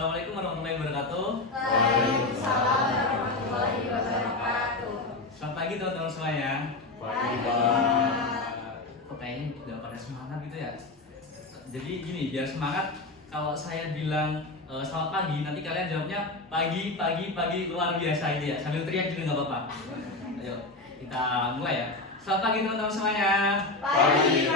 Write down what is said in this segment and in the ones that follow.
Assalamualaikum warahmatullahi wabarakatuh. Waalaikumsalam warahmatullahi wabarakatuh. Selamat pagi teman-teman semuanya. Pagi, Kok kayaknya udah pada semangat gitu ya. Jadi gini, biar semangat, kalau saya bilang selamat pagi, nanti kalian jawabnya pagi luar biasa itu ya. Sambil teriak juga nggak apa-apa. Ayo, kita mulai ya. Selamat pagi teman-teman semuanya. Pagi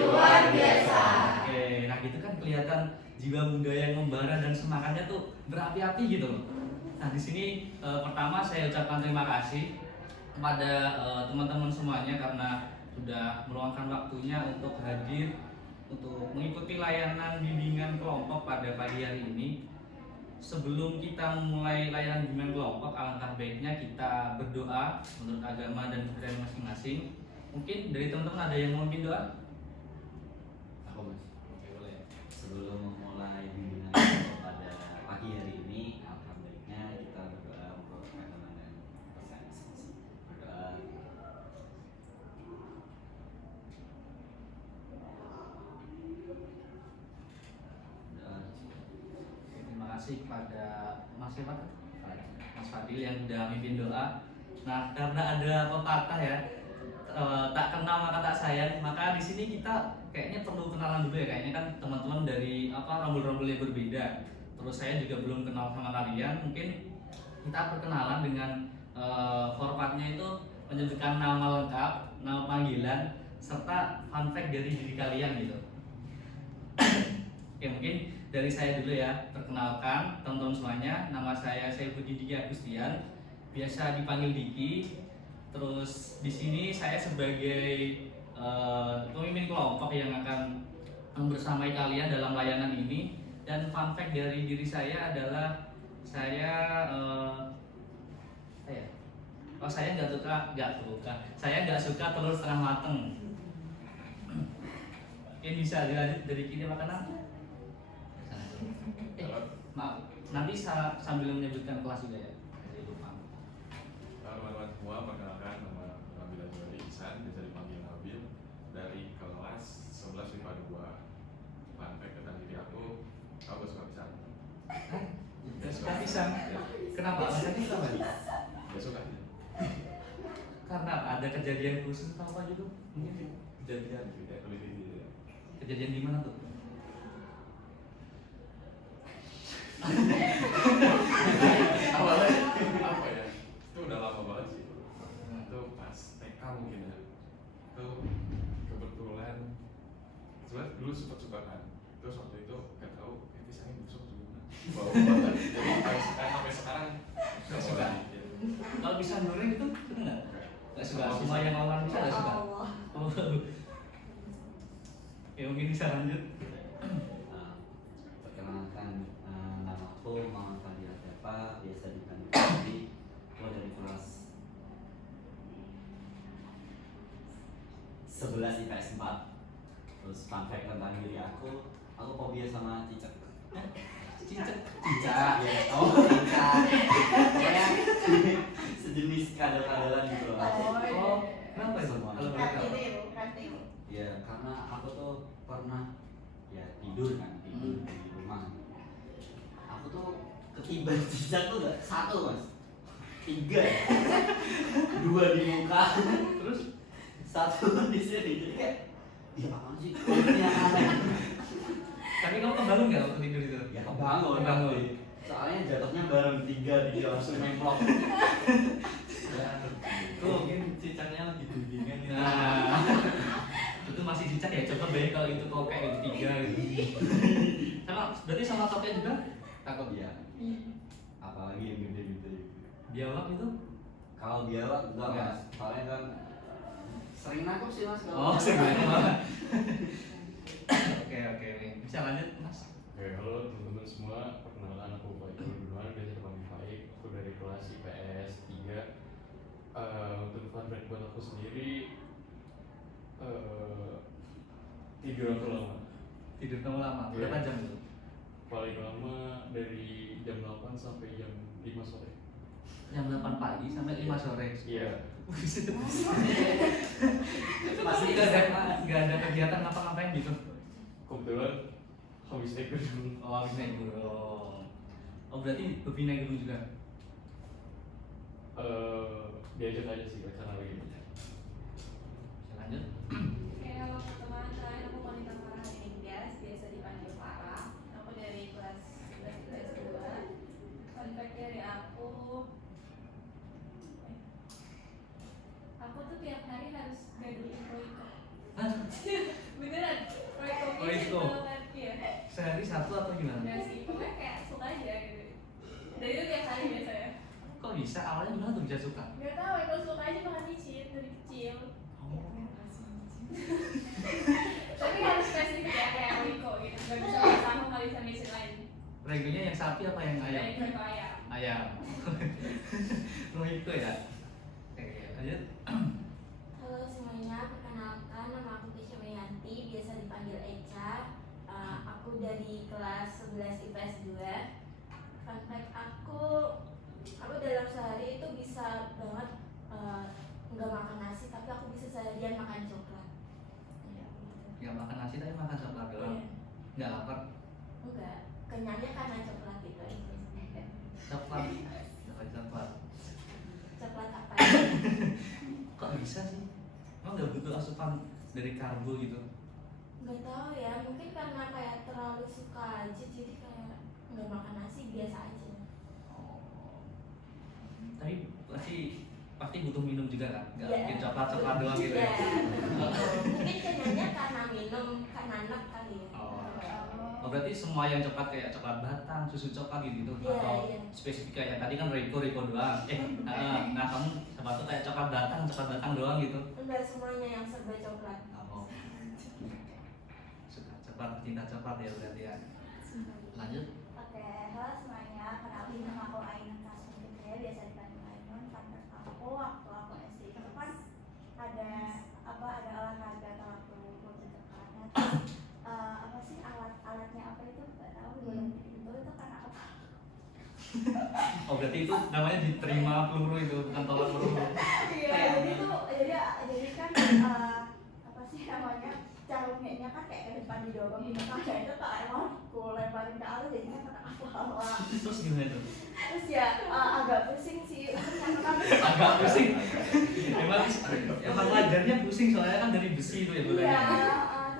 luar biasa. Oke, nah gitu kan kelihatan jiwa muda yang membara dan semangatnya tuh berapi-api gitu loh. Nah di sini pertama saya ucapkan terima kasih kepada teman-teman semuanya karena sudah meluangkan waktunya untuk hadir untuk mengikuti layanan bimbingan kelompok pada pagi hari ini. Sebelum kita mulai layanan bimbingan kelompok, alangkah baiknya kita berdoa menurut agama dan budaya masing-masing. Mungkin dari teman-teman ada yang mau memimpin doa? Aku mas. Oke, boleh. Sebelum memulai bimbingan pada pagi hari ini, alhamdulillah kita berdoa untuk agama dan bangsa masing-masing. Berdoa. Berdoa. Terima kasih kepada Mas siapa tuh? Mas Fadil yang udah mimpin doa. Nah, karena ada pepatah ya, tak kenal maka tak sayang, maka di sini kita kayaknya perlu kenalan dulu ya. Kayaknya kan teman-teman dari rombel-rombel yang berbeda. Terus saya juga belum kenal sama kalian. Mungkin kita perkenalan dengan formatnya itu menyebutkan nama lengkap, nama panggilan, serta fun fact dari diri kalian gitu. Oke, mungkin dari saya dulu ya. Perkenalkan teman-teman semuanya, nama saya Saifuddin Diki Agustian, biasa dipanggil Diki. Terus di sini saya sebagai pemimpin kelompok yang akan membersamai kalian dalam layanan ini. Dan fun fact dari diri saya adalah saya saya nggak suka telur setengah mateng. Mungkin bisa dilanjut dari kiri makanan. Maaf, nanti sambil menyebutkan kelas juga ya. Jadi lupa. Teman-teman semua, perkenalkan nama Nabil Azwari Ihsan, bisa dipanggil Nabil, dari kelas 11 IPA 2. Fun fact tentang diri aku suka pisang. Gak suka pisang. Kenapa? Alasannya kenapa nih? Gak suka aja. Karena ada kejadian khusus atau apa gitu? Mungkin kejadian kejadian di mana tuh? Awalnya apa ya? Itu udah lama banget sih. Itu pas TK mungkin ya. Itu kebetulan sebenarnya dulu suka kan. Terus waktu itu gak tahu pisangnya busuk juga. Bau banget. Jadi sampai sekarang gak suka. Kalau pisang goreng itu suka nggak? Nggak suka. Semua yang lawan bisa nggak suka. Oh, ya mungkin bisa lanjut. Perkenalkan, nama aku Muhammad Fadil Atefa, biasa dipanggil Fadil. Aku dari kelas 11 IPS 4. Terus fun fact tentang diri aku fobia sama cicak. Cicak. Cicak, ya. Oh, cicak. Kayak sejenis kadal-kadalan gitu loh. Oh, kenapa itu? Semua. Kalau boleh tahu. Ya, karena aku tuh pernah ya tidur di rumah. Aku tuh ketiban cicak tuh gak satu mas, 3 ya. 2 di muka, Terus 1 di sini. Jadi kayak, ya apaan sih? Ini yang aneh. tapi kamu kebangun nggak waktu tidur itu? Ya kebangun. Soalnya jatuhnya bareng 3 langsung nemplok. Tuh mungkin cicaknya lagi bimbingan. Nah, itu masih cicak ya. Coba bayangin kalau itu tokek itu 3 gitu. Berarti sama tokek juga Takut ya. Apalagi yang gede-gede. biawak itu? Kalau biawak enggak mas, soalnya kan sering nangkep sih mas. Oh, sebenarnya. Oke. Bisa lanjut mas. Oke, halo teman-teman semua, perkenalkan aku Faik Nurduan, biasa dipanggil Faik. Aku dari kelas IPS 3. Untuk fun fact buat aku sendiri, tidur aku lama. Tidur kamu lama. Berapa Iya. jam itu? Paling lama dari jam 8 sampai jam 5 sore. Jam 8 pagi sampai 5 sore. Iya. Masih nggak ada kegiatan ngapa-ngapain gitu? Kebetulan habis naik gunung. Oh, habis naik gunung. Oh, berarti hobi naik gunung juga? Diajak aja sih karena lagi Bisa lanjut? Kayak waktu kemarin terakhir aku wanita parah ini guys, biasa dipanggil parah. Aku dari kelas 11 kelas 2. Fun fact dari aku tuh tiap hari harus gaduhin Royko. Hah? Beneran, Royko Royko? ya. Sehari satu atau gimana? Enggak sih, pokoknya kayak suka aja gitu. Dari itu tiap hari biasanya. Kok bisa? Awalnya gimana tuh bisa suka? Gak tau, aku suka aja makan micin dari kecil. Oh. Tapi harus spesifik ya, kayak Royko gitu. Gak bisa sama, gak bisa micin lain. Regonya yang sapi apa yang ayam? Dari Royko ayam. Ayam. Royko ya? Oke, lanjut. Halo semuanya, perkenalkan nama aku Kesha Meyanti, biasa dipanggil Echa. Aku dari kelas 11 IPS 2. Fun fact aku dalam sehari itu bisa banget nggak makan nasi, tapi aku bisa seharian makan coklat. Ya, gitu. Gak makan nasi tapi makan coklat doang. Iya. Gak lapar. Enggak, kenyangnya karena coklat itu aja. Coklat. Dapat coklat. Coklat apa ya? Kok bisa sih? Emang gak butuh asupan dari karbo gitu? Nggak tahu ya, mungkin karena kayak terlalu suka aja, jadi kayak nggak makan nasi biasa aja. Oh. Tapi pasti butuh minum juga kan? Gak Iya. mungkin coklat doang gitu Iya, ya? mungkin kenyangnya karena minum, karena enak kali ya. Oh, berarti semua yang coklat kayak coklat batang, susu coklat gitu Iya, atau iya. spesifik kayak tadi kan Riko doang. Nah kamu siapa tuh kayak coklat batang doang gitu? Enggak semuanya yang serba coklat. Oh. Suka coklat, cinta coklat ya berarti ya. Lanjut. Oke, halo semuanya. Kenalin nama aku Ainun Kasum Fitria, biasa dipanggil Ainun. Fun fact aku waktu aku SD itu kan ada olahraga atau waktu belajar coklatnya. Apa sih alatnya apa itu? Gak tahu. Itu karena apa? Oh berarti itu namanya diterima peluru itu bukan tolak peluru. Iya, jadi kan apa sih namanya? Carumnya kan kayak ke depan didorong di tengah itu tak emang aku lemparin ke atas jadinya kena kepala. Terus gimana tuh? Terus ya agak pusing sih karena Agak pusing. Emang wajarnya pusing soalnya kan dari besi itu ya iya, bolanya.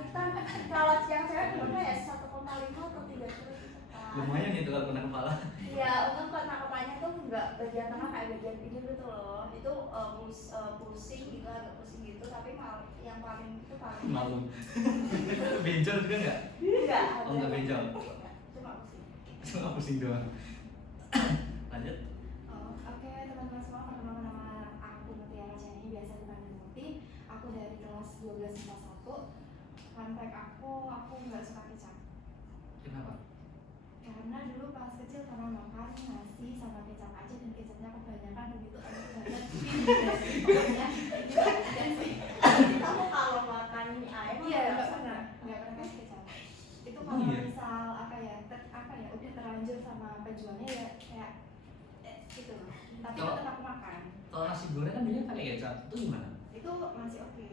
kita kalau yang cewek dulunya ya 1,5 atau 3 kilo gitu kan. Lumayan itu kalau kena kepala. Iya, untung karena kepalanya tuh nggak bagian tengah kayak bagian pinggir gitu loh. Itu pusing gitu, agak pusing gitu. Tapi yang paling itu paling Malu. Benjol juga enggak? enggak. Oh, nggak benjol. Cuma pusing. Cuma pusing doang. Lanjut. Oke, teman-teman semua, perkenalkan nama aku Mutiara Chani, biasa dipanggil Muti. Aku dari kelas 12 kelas 1. Fun fact aku nggak suka kecap. Kenapa? Karena dulu pas kecil pernah makan nasi sama kecap aja dan kecapnya kebanyakan begitu enak banget. Pokoknya itu aja sih. Jadi kamu kalau makan mie ayam Iya, nggak pernah kasih kecap. Itu kalau Oh, iya? misal udah terlanjur sama penjualnya ya kayak gitu loh. Tapi Kalau- tetap aku makan. Kalau nasi goreng kan biasanya pakai kecap, itu gimana? Itu masih oke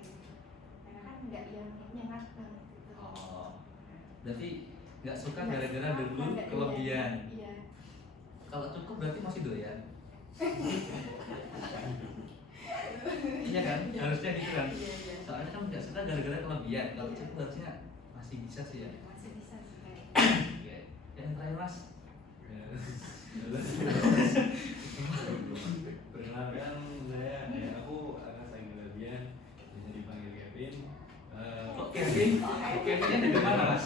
karena kan nggak yang nyengat banget gitu. Oh, berarti nggak suka Nggak gara-gara suka, dulu nggak kelebihan. Iya. Kalau cukup berarti masih doyan. Iya kan? Harusnya gitu kan? Soalnya kan nggak suka gara-gara kelebihan. Kalau cukup harusnya masih bisa sih ya. Masih bisa sih kayak. Oke. Yang terakhir mas. Perkenalkan aku anak sayang kelebihan bisa dipanggil Kevin. Kok Kevin? Kevinnya dari mana mas?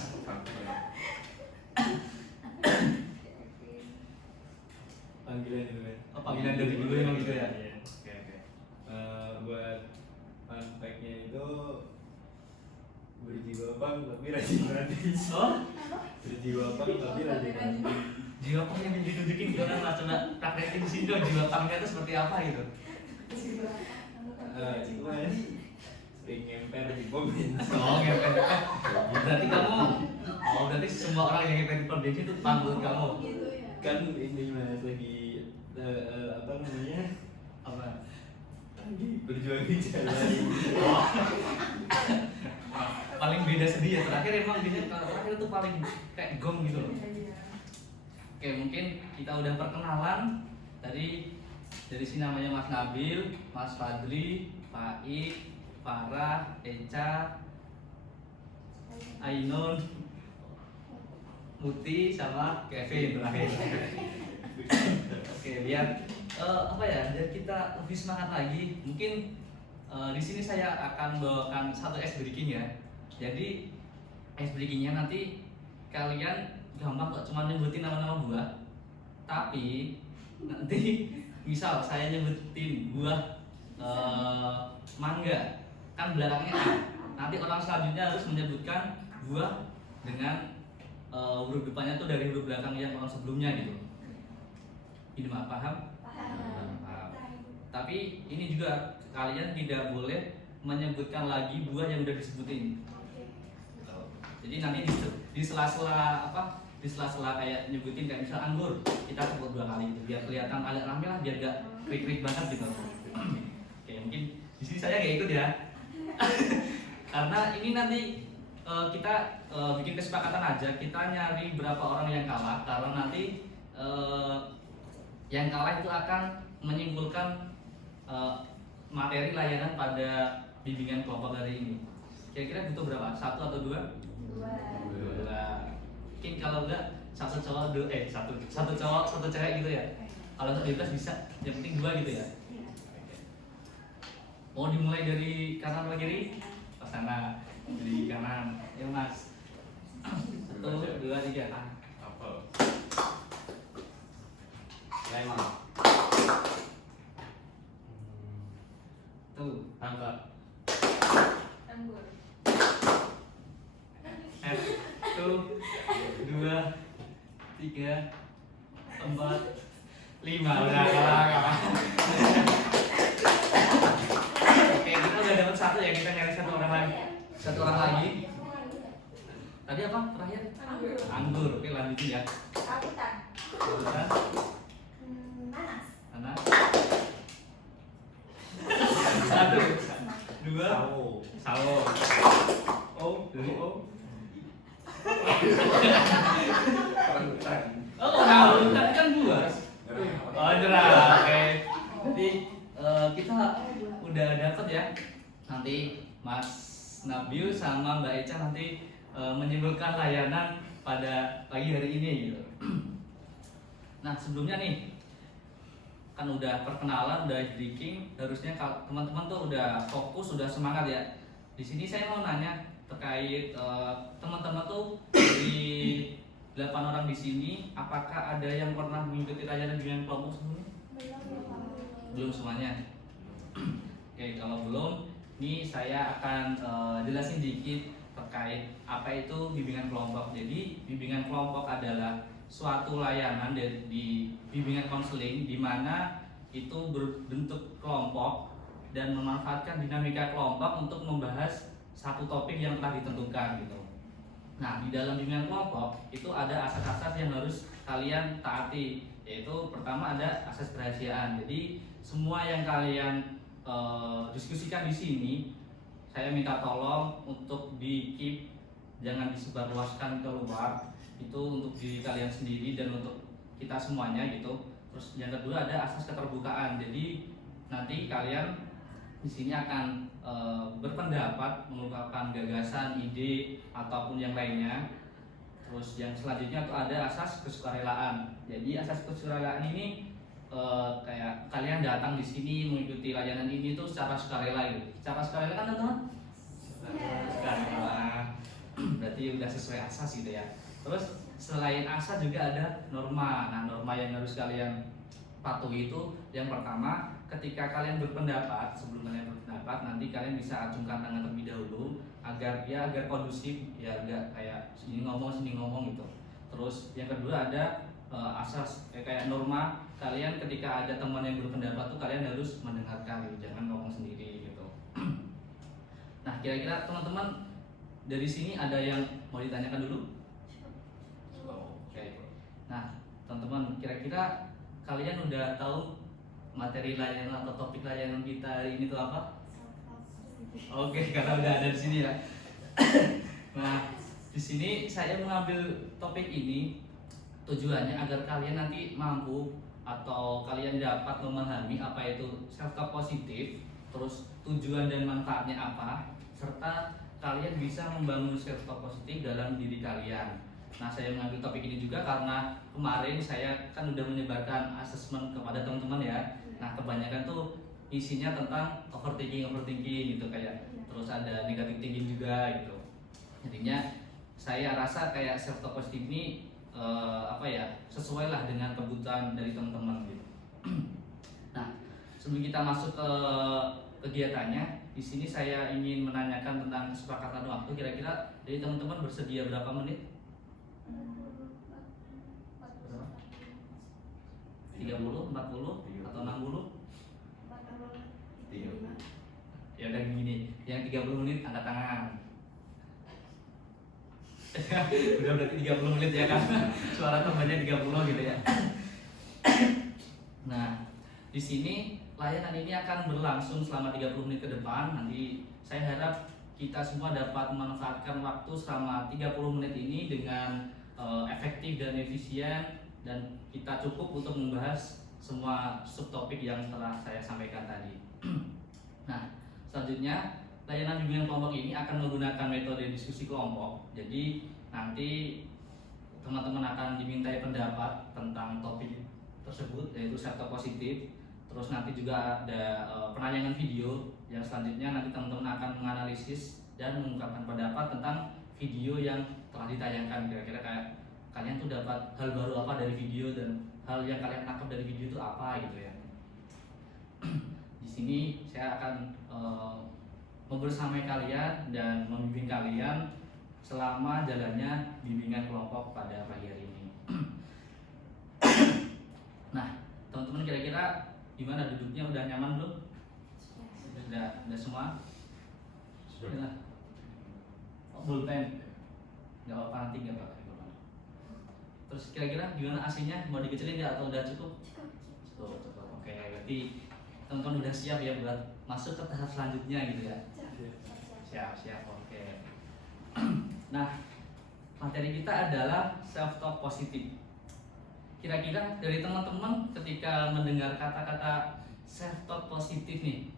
Panggilan itu kan? Oh, panggilan dari dulu emang gitu ya? Iya. Oke. Buat fun fact-nya itu berjiwa pang tapi rajin manis. Oh, Berjiwa pang tapi rajin manis. jiwa pang yang ditunjukin gimana mas? Coba praktekin di sini dong, jiwa pangnya itu seperti apa gitu? Itu kan sering ngemper di pom bensin. Oh, ngepet. Berarti semua orang yang ngepet di pom bensin itu pang buat kamu. Gitu ya. Kan ini mas lagi apa namanya? Apa? Lagi berjuang di jalan. paling beda sedih ya. Terakhir emang biasanya kalau terakhir itu paling kayak gong gitu loh. Oke, mungkin kita udah perkenalan tadi. Dari sini namanya Mas Nabil, Mas Fadli, Pak Ik, Farah, Eca, Ainun, Muti, sama Kevin terakhir. Oke, lihat apa ya? Biar kita lebih semangat lagi. Mungkin di sini saya akan bawakan satu ice breaking ya. Jadi ice breakingnya nanti kalian gampang kok, cuma nyebutin nama-nama buah. Tapi nanti misal saya nyebutin buah mangga, kan belakangnya A. Nanti orang selanjutnya harus menyebutkan buah dengan huruf depannya tuh dari huruf belakang yang orang sebelumnya gitu. Ini mah paham? Paham. Tapi ini juga kalian tidak boleh menyebutkan lagi buah yang udah disebutin. Jadi nanti di sela-sela apa? Di sela-sela kayak nyebutin kayak misal anggur, kita sebut 2 kali gitu biar kelihatan agak rame lah, biar gak krik-krik banget gitu. Oke, mungkin di sini saya gak ikut ya. Karena ini nanti kita bikin kesepakatan aja, kita nyari berapa orang yang kalah, karena nanti yang kalah itu akan menyimpulkan materi layanan pada bimbingan kelompok hari ini. Kira-kira butuh berapa? 1 atau 2? 2. Mungkin kalau enggak satu cowok satu cowok satu cewek gitu ya. Kalau untuk bebas bisa, yang penting 2 gitu ya. Mau dimulai dari kanan ke kiri? Ke sana, dari kanan. Ya Mas. 1, 2, 3. Apel. Lemon. Tuh, Tangga. Anggur. 1, 2, 3, 4, 5. Udah kalah. Oke, kita udah dapat 1 ya, kita nyari 1 orang lagi. 1 orang lagi. Tadi apa terakhir? Anggur. Oke, lanjutin ya. Rambutan. Rambutan. Nanas. Nanas. 1, 2, sawo. Dari O. Rambutan. Oh, rambutan kan buah. Oh, jerah. Oke. Jadi kita udah dapet ya. Nanti Mas Nabil sama Mbak Eca nanti menyimpulkan layanan pada pagi hari ini gitu. Nah, sebelumnya nih kan udah perkenalan, udah breaking, harusnya teman-teman tuh udah fokus, udah semangat ya. Di sini saya mau nanya terkait teman-teman tuh dari 8 orang di sini, apakah ada yang pernah mengikuti layanan bimbingan kelompok sebelumnya? Belum semuanya. Oke, kalau belum, nih saya akan jelasin dikit terkait apa itu bimbingan kelompok. Jadi bimbingan kelompok adalah suatu layanan di bimbingan konseling di mana itu berbentuk kelompok dan memanfaatkan dinamika kelompok untuk membahas satu topik yang telah ditentukan gitu. Nah, di dalam bimbingan kelompok itu ada asas-asas yang harus kalian taati, yaitu pertama ada asas kerahasiaan. Jadi semua yang kalian diskusikan di sini, saya minta tolong untuk di-keep, jangan disebarluaskan keluar. Itu untuk diri kalian sendiri dan untuk kita semuanya gitu. Terus yang kedua ada asas keterbukaan. Jadi nanti kalian di sini akan berpendapat, mengungkapkan gagasan, ide ataupun yang lainnya. Terus yang selanjutnya tuh ada asas kesukarelaan. Jadi asas kesukarelaan ini kayak kalian datang di sini mengikuti layanan ini tuh secara sukarela gitu. Secara sukarela kan teman-teman? Sukarela. Berarti udah sesuai asas gitu ya. Terus selain asas juga ada norma. Nah, norma yang harus kalian patuhi itu yang pertama, ketika kalian berpendapat, sebelum kalian berpendapat nanti kalian bisa acungkan tangan terlebih dahulu agar kondusif, ya enggak kayak sini ngomong gitu. Terus yang kedua ada asas kayak norma, kalian ketika ada teman yang berpendapat tuh kalian harus mendengarkan gitu, jangan ngomong sendiri gitu. Nah, kira-kira teman-teman dari sini ada yang mau ditanyakan dulu? Oke. Nah, teman-teman, kira-kira kalian udah tahu materi layanan atau topik layanan kita hari ini tuh apa? Oke, karena udah ada di sini ya. Nah, di sini saya mengambil topik ini tujuannya agar kalian nanti mampu atau kalian dapat memahami apa itu self talk positif, terus tujuan dan manfaatnya apa, serta kalian bisa membangun self talk positif dalam diri kalian. Nah, saya mengambil topik ini juga karena kemarin saya kan udah menyebarkan asesmen kepada teman-teman ya. Nah, kebanyakan tuh isinya tentang overthinking gitu kayak terus ada negative thinking juga gitu. Jadinya saya rasa kayak self talk positif ini sesuai lah dengan kebutuhan dari teman-teman gitu. Nah, sebelum kita masuk ke kegiatannya, di sini saya ingin menanyakan tentang kesepakatan waktu. Kira-kira dari teman-teman bersedia berapa menit? 30, 40, atau 60? 35. Ya udah gini, yang 30 menit angkat tangan. Udah berarti 30 menit ya kan? Suara temannya 30 gitu ya. Nah, di sini layanan ini akan berlangsung selama 30 menit ke depan. Nanti saya harap kita semua dapat memanfaatkan waktu selama 30 menit ini dengan efektif dan efisien, dan kita cukup untuk membahas semua subtopik yang telah saya sampaikan tadi. Nah, selanjutnya layanan bimbingan kelompok ini akan menggunakan metode diskusi kelompok. Jadi nanti teman-teman akan dimintai pendapat tentang topik tersebut, yaitu self talk positif. Terus nanti juga ada penayangan video yang selanjutnya nanti teman-teman akan menganalisis dan mengungkapkan pendapat tentang video yang telah ditayangkan. Kira-kira kayak kalian tuh dapat hal baru apa dari video dan hal yang kalian tangkap dari video itu apa gitu ya. Di sini saya akan membersamai kalian dan membimbing kalian selama jalannya bimbingan kelompok pada pagi hari ini. Nah, teman-teman kira-kira gimana duduknya, udah nyaman belum? Udah semua? Sudah. Oh, pulpen. Nggak apa-apa, nanti nggak apa-apa. Terus kira-kira gimana AC-nya? Mau dikecilin nggak atau udah cukup? Cukup. Oke, berarti teman-teman udah siap ya buat masuk ke tahap selanjutnya gitu ya? Siap. Oke. Nah, materi kita adalah self talk positif. Kira-kira dari teman-teman ketika mendengar kata-kata self talk positif nih,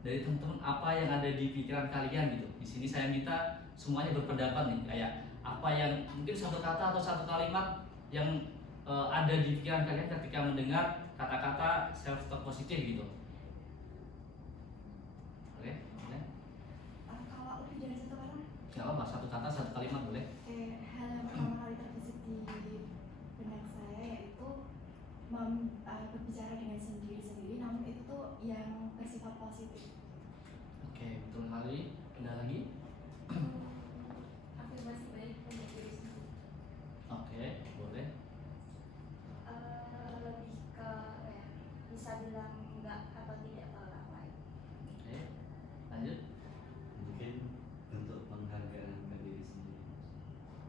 dari teman-teman apa yang ada di pikiran kalian gitu? Di sini saya minta semuanya berpendapat nih, kayak apa yang mungkin satu kata atau satu kalimat yang ada di pikiran kalian ketika mendengar kata-kata self talk positif gitu. Boleh? Kalau lebih dari satu kata? Gak apa, satu kata, satu kalimat boleh. Hal yang pertama kali terbesit di benak saya yaitu berbicara dengan sendiri-sendiri, namun itu tuh yang bersifat positif. Oke, betul sekali. Ada lagi? Afirmasi baik untuk diri sendiri. Oke, boleh. Lebih ke bisa bilang enggak atau tidak ke orang lain. Oke, lanjut. Mungkin bentuk penghargaan ke diri sendiri.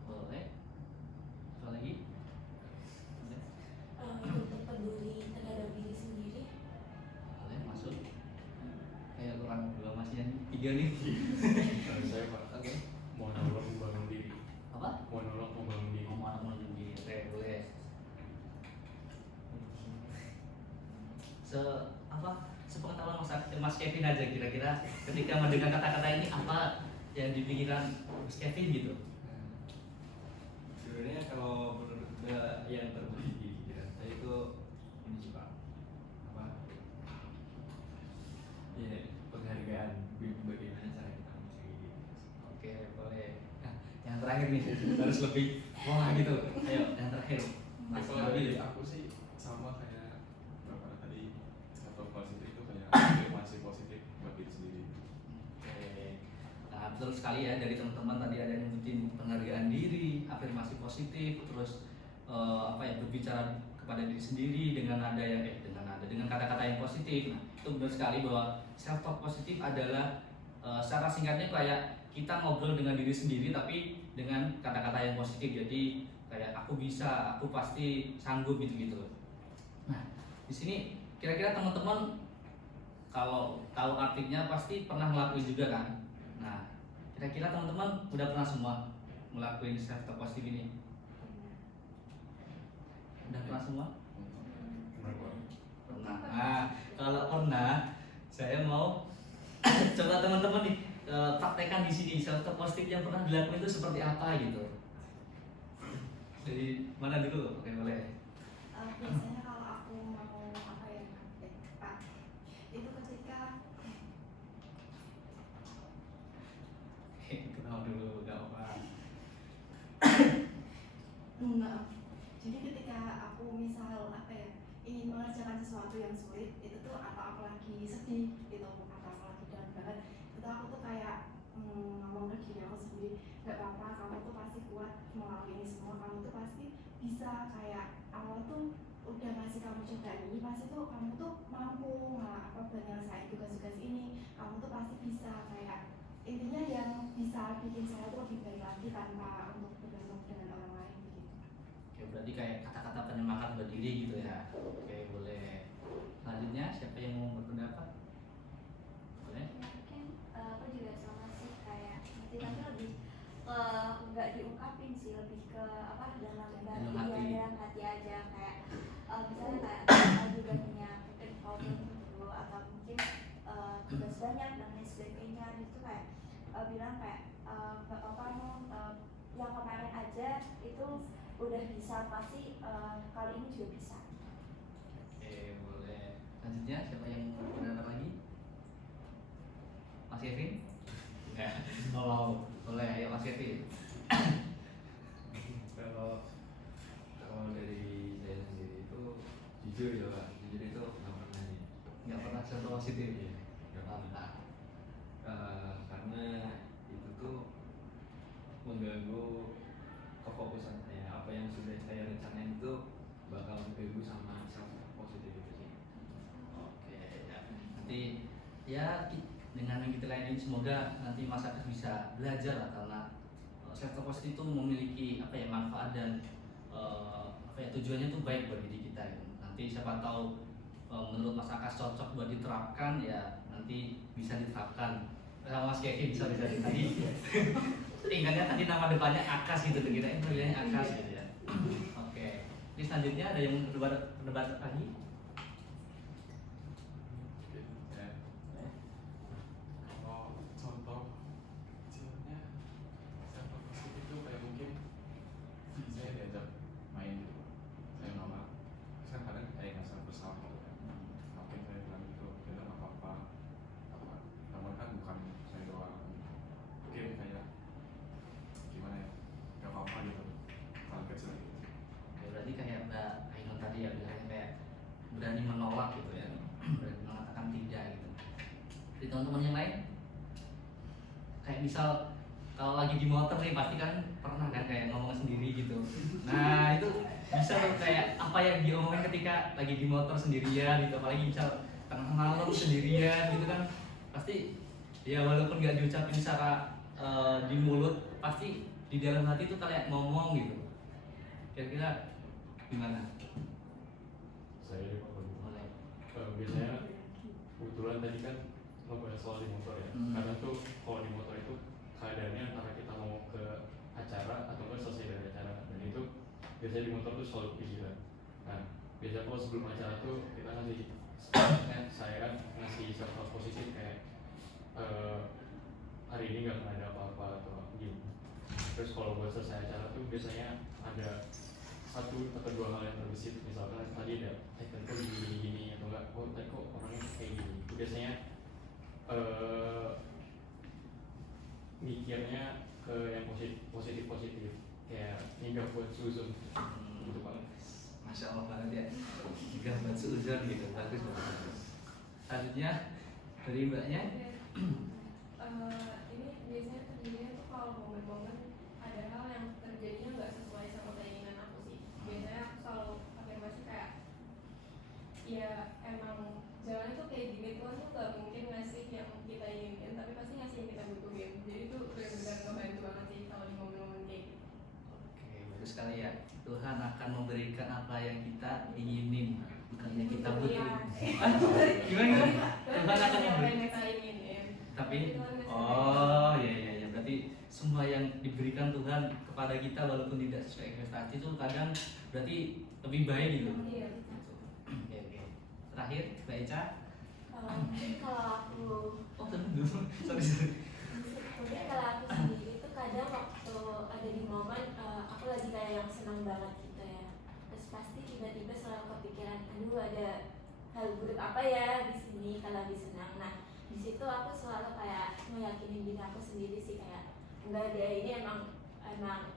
Boleh. Apa lagi? Boleh. Untuk peduli terhadap diri sendiri. Boleh, masuk. Kayak kurang dua masih yang tiga nih. Dari saya Pak, Oke. monolog membangun diri. Apa? Monolog membangun diri. Ngomong anak muda diri. Oke, boleh. Sepengetahuan Mas Kevin aja kira-kira ketika mendengar kata-kata ini apa yang dipikiran Mas Kevin gitu. Sebenarnya kalau menurut yang terbesit di pikiran saya itu ini sih Pak, apa? Ya, penghargaan bagaimana cara kita mencari diri. Oke, boleh. Nah, yang terakhir nih harus lebih wah gitu. Ayo, yang terakhir. Mas Kalau Nabil. dari aku sih sama kayak berapa tadi, self talk positif itu kayak afirmasi positif buat diri sendiri. Oke. Nah, betul sekali ya dari teman-teman tadi ada yang nyebutin penghargaan diri, afirmasi positif, terus berbicara kepada diri sendiri dengan kata-kata yang positif. Nah, itu benar sekali bahwa self talk positif adalah secara singkatnya kayak kita ngobrol dengan diri sendiri tapi dengan kata-kata yang positif. Jadi kayak aku bisa, aku pasti sanggup gitu-gitu. Nah, di sini kira-kira teman-teman kalau tahu artinya pasti pernah ngelakuin juga kan. Nah, Kira-kira teman-teman udah pernah semua ngelakuin self talk positif ini? Udah pernah semua? Pernah. Nah, kalau pernah, saya mau coba teman-teman nih praktekkan di sini self talk positif yang pernah dilakukan itu seperti apa gitu. Jadi mana dulu? Oke, boleh. Biasanya kalau aku mau apa ya, itu ketika Kenal dulu, gak apa. Nah, jadi ketika aku misal apa ya, ingin mengerjakan sesuatu yang sulit itu tuh, atau aku lagi sedih gitu, atau aku lagi down banget, itu aku tuh kayak ngomong ke diri aku sendiri, gak apa-apa, kamu tuh pasti kuat melalui ini semua, kamu tuh pasti bisa, kayak Allah tuh udah ngasih kamu cobaan ini, pasti tuh kamu tuh mampu menyelesaikan tugas-tugas ini, kamu tuh pasti bisa, kayak intinya yang bisa bikin saya tuh lebih baik lagi tanpa untuk bergantung dengan orang lain gitu. Oke, berarti kayak kata-kata penyemangat buat diri gitu ya. Oke, boleh. Selanjutnya siapa yang mau berpendapat? Boleh? Mungkin aku juga sama sih, kayak nanti tapi lebih ke nggak diungkapin sih, lebih ke apa dalam Dalam hati. dalam hati aja, kayak misalnya kayak lagi udah punya mungkin problem gitu, atau mungkin tugas banyak dan lain sebagainya, itu kayak bilang kayak nggak apa-apa Nung, yang kemarin aja itu udah bisa, pasti kali ini juga bisa. Oke, boleh. Selanjutnya siapa yang mau berpendapat lagi? Mas Kevin? Enggak. Oh, boleh. Ayo Mas Kevin. Kalau dari saya sendiri itu jujur ya Pak, jujur itu nggak pernah nih. Nggak pernah self talk positif. Iya, nggak pernah. Karena itu tuh mengganggu kefokusan saya. Apa yang sudah saya rencanain itu bakal mengganggu sama self positif itu sih. Oke, ya. Nanti ya dengan yang kita lain ini semoga nanti Mas Agus bisa belajar lah, karena self talk positif itu memiliki apa ya, manfaat dan apa ya, tujuannya tuh baik buat diri kita gitu. Nanti siapa tahu menurut Mas Akas cocok buat diterapkan, ya nanti bisa diterapkan. Sama Mas Kevin bisa tadi ingatnya tadi nama depannya Akas gitu, kirain pilihannya Akas gitu ya. Oke, ini selanjutnya ada yang berdebat lagi? Kalau contoh kecilnya self positif itu kayak mungkin saya diajak main gitu, saya nolak, saya kadang kayak ngerasa bersalah gitu kan. Mungkin saya bilang gitu, kita nggak apa-apa, namun kan bukan saya doang, mungkin kayak gimana ya, nggak apa-apa gitu, hal kecil gitu. Oke, berarti kayak Mbak Ainun tadi ya bilangnya kayak berani menolak gitu ya, berani mengatakan tidak gitu. Di teman-teman yang lain, kayak misal kalau lagi di motor nih pasti kan pernah kan kayak ngomong sendiri gitu. Nah itu bisa tuh kayak apa yang diomongin ketika lagi di motor sendirian gitu, apalagi misal tengah malam sendirian gitu kan, pasti ya walaupun nggak diucapin secara di mulut, pasti di dalam hati tuh kayak ngomong gitu. Kira-kira gimana? Saya di motor. Boleh. Biasanya kebetulan tadi kan ngebahas soal di motor ya. Karena tuh kalau di motor itu keadaannya antara kita mau ke acara atau enggak selesai dari acara, dan itu biasanya di motor tuh selalu pikiran. Nah, biasanya kalau sebelum acara tuh kita ngasih saya kan ngasih self positif kayak hari ini nggak akan ada apa-apa atau gini. Terus kalau buat selesai acara tuh biasanya ada satu atau dua hal yang terbesit, misalkan tadi ada tadi kok gini atau enggak, oh tadi kok orangnya kayak gini. Itu biasanya mikirnya ke yang positif kayak hingga buat suzon gitu Pak. Masya Allah banget ya, juga buat seuzon gitu, bagus bagus. Selanjutnya dari mbaknya. Ini biasanya terjadinya tuh kalau momen-momen ada hal yang terjadinya nggak sesuai sama keinginan aku sih. Biasanya aku selalu afirmasi kayak ya emang jalannya tuh kayak gini, Tuhan tuh gak mungkin ngasih yang kita inginkan, tapi pasti ngasih yang kita butuhin. Jadi itu benar-benar ngebantu banget sih kalau di momen-momen kayak gitu. Oke, bagus sekali ya. Tuhan akan memberikan apa yang kita inginin, bukan yang kita butuhin. Gimana? Tuhan akan apa yang memberikan. kita inginin. Tapi, oh iya iya iya, berarti memberikan kepada kita walaupun tidak sesuai ekspektasi itu kadang berarti lebih baik gitu. Iya. Oke oke. Terakhir Mbak Eca. Mungkin kalau aku Oh dulu. Sorry. mungkin kalau aku sendiri itu kadang waktu ada di momen aku lagi kayak yang senang banget gitu ya, terus pasti tiba-tiba selalu kepikiran aduh ada hal buruk apa ya di sini kalau lagi senang. Nah di situ aku selalu kayak meyakinin diri aku sendiri sih kayak enggak ada, ini emang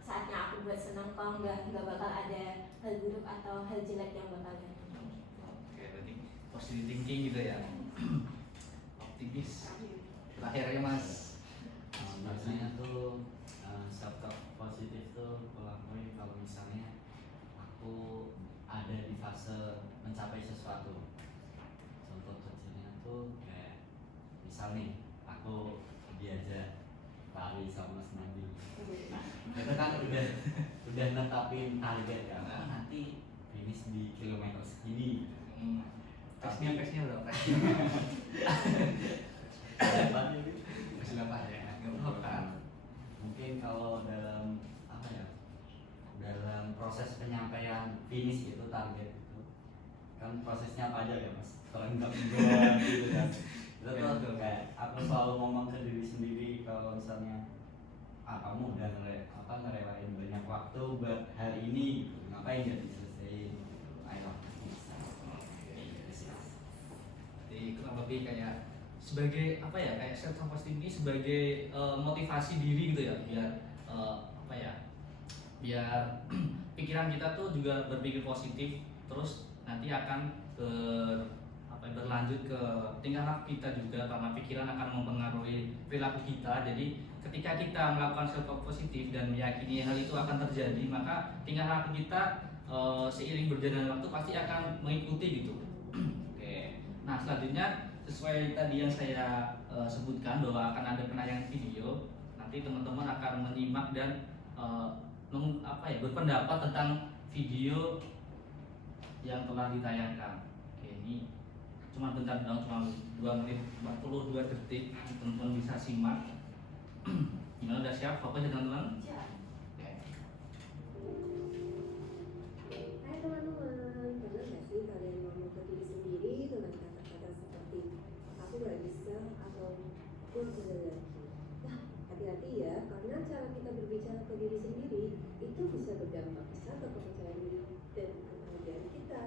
saatnya aku buat senang kok, enggak bakal ada hal buruk atau hal jelek yang bakal datang. Oke, berarti positive thinking gitu ya. Optimis. Terakhir ya Mas. Biasanya tuh self talk positif tuh aku lakuin kalau misalnya aku ada di fase mencapai sesuatu. Contoh kecilnya tuh kayak misal nih aku diajak lari sama Mas Nabi. Itu kan udah netapin target ya. Oh, nanti finish di kilometer segini. Pesnya berapa? Hebat ini. Pes berapa ya? Nggak apa-apa. Mungkin kalau dalam apa ya, dalam proses penyampaian finish itu target itu kan prosesnya panjang ya Mas, terenggap gitu kan. Itu tuh kayak aku selalu ngomong ke diri sendiri kalau misalnya kamu udah ngerelain banyak waktu buat hari ini, ngapain gak diselesaiin gitu. Ayo bisa. Jadi kurang lebih kayak sebagai apa ya, kayak self positive ini sebagai motivasi diri gitu ya, biar apa ya, biar pikiran kita tuh juga berpikir positif, terus nanti akan berlanjut ke tingkah laku kita juga, karena pikiran akan mempengaruhi perilaku kita. Jadi ketika kita melakukan self talk positif dan meyakini hal itu akan terjadi, maka tingkah laku kita seiring berjalannya waktu pasti akan mengikuti gitu. Oke. Nah selanjutnya sesuai tadi yang saya sebutkan bahwa akan ada penayangan video, nanti teman-teman akan menyimak dan berpendapat tentang video yang telah ditayangkan. Oke, ini cuma bentar dong, cuma 2 menit 42 detik, teman-teman bisa simak. Gimana, udah siap? Fokus ya teman-teman? Siap. Oke. Hai teman-teman, pernah gak sih kalian ngomong ke diri sendiri dengan kata-kata seperti aku gak bisa atau aku harus ada lagi? Nah, hati-hati ya, karena cara kita berbicara ke diri sendiri itu bisa berdampak besar ke kepercayaan diri dan kebahagiaan kita.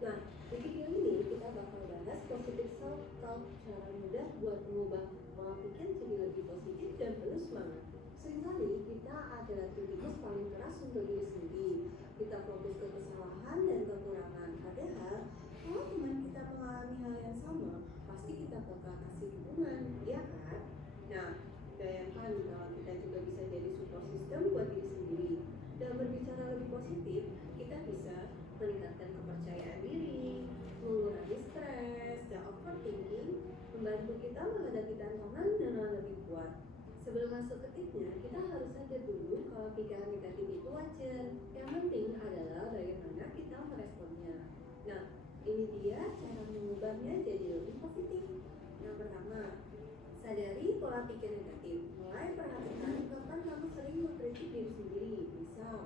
Nah, di video ini kita bakal bahas positive self-talk, cara mudah buat mengubah pola pikir jadi lebih positif dan penuh semangat. Seringkali kita adalah kritikus paling keras untuk diri sendiri. Kita fokus ke kesalahan dan kekurangan. Padahal kalau teman kita mengalami hal yang sama, pasti kita bakal kasih dukungan, ya kan? Nah, bayangkan kalau kita juga bisa jadi support system buat diri sendiri. Dalam berbicara lebih positif, kita bisa meningkatkan kepercayaan diri, mengurangi stres dan overthinking, membantu kita menghadapi tantangan dengan lebih kuat. Sebelum masuk ke tipsnya, kita harus sadar dulu kalau pikiran negatif itu wajar. Yang penting adalah bagaimana kita meresponnya. Nah, ini dia cara mengubahnya jadi lebih positif. Yang pertama, sadari pola pikir negatif. Mulai perhatikan kapan kamu sering mengkritik diri sendiri. Misal,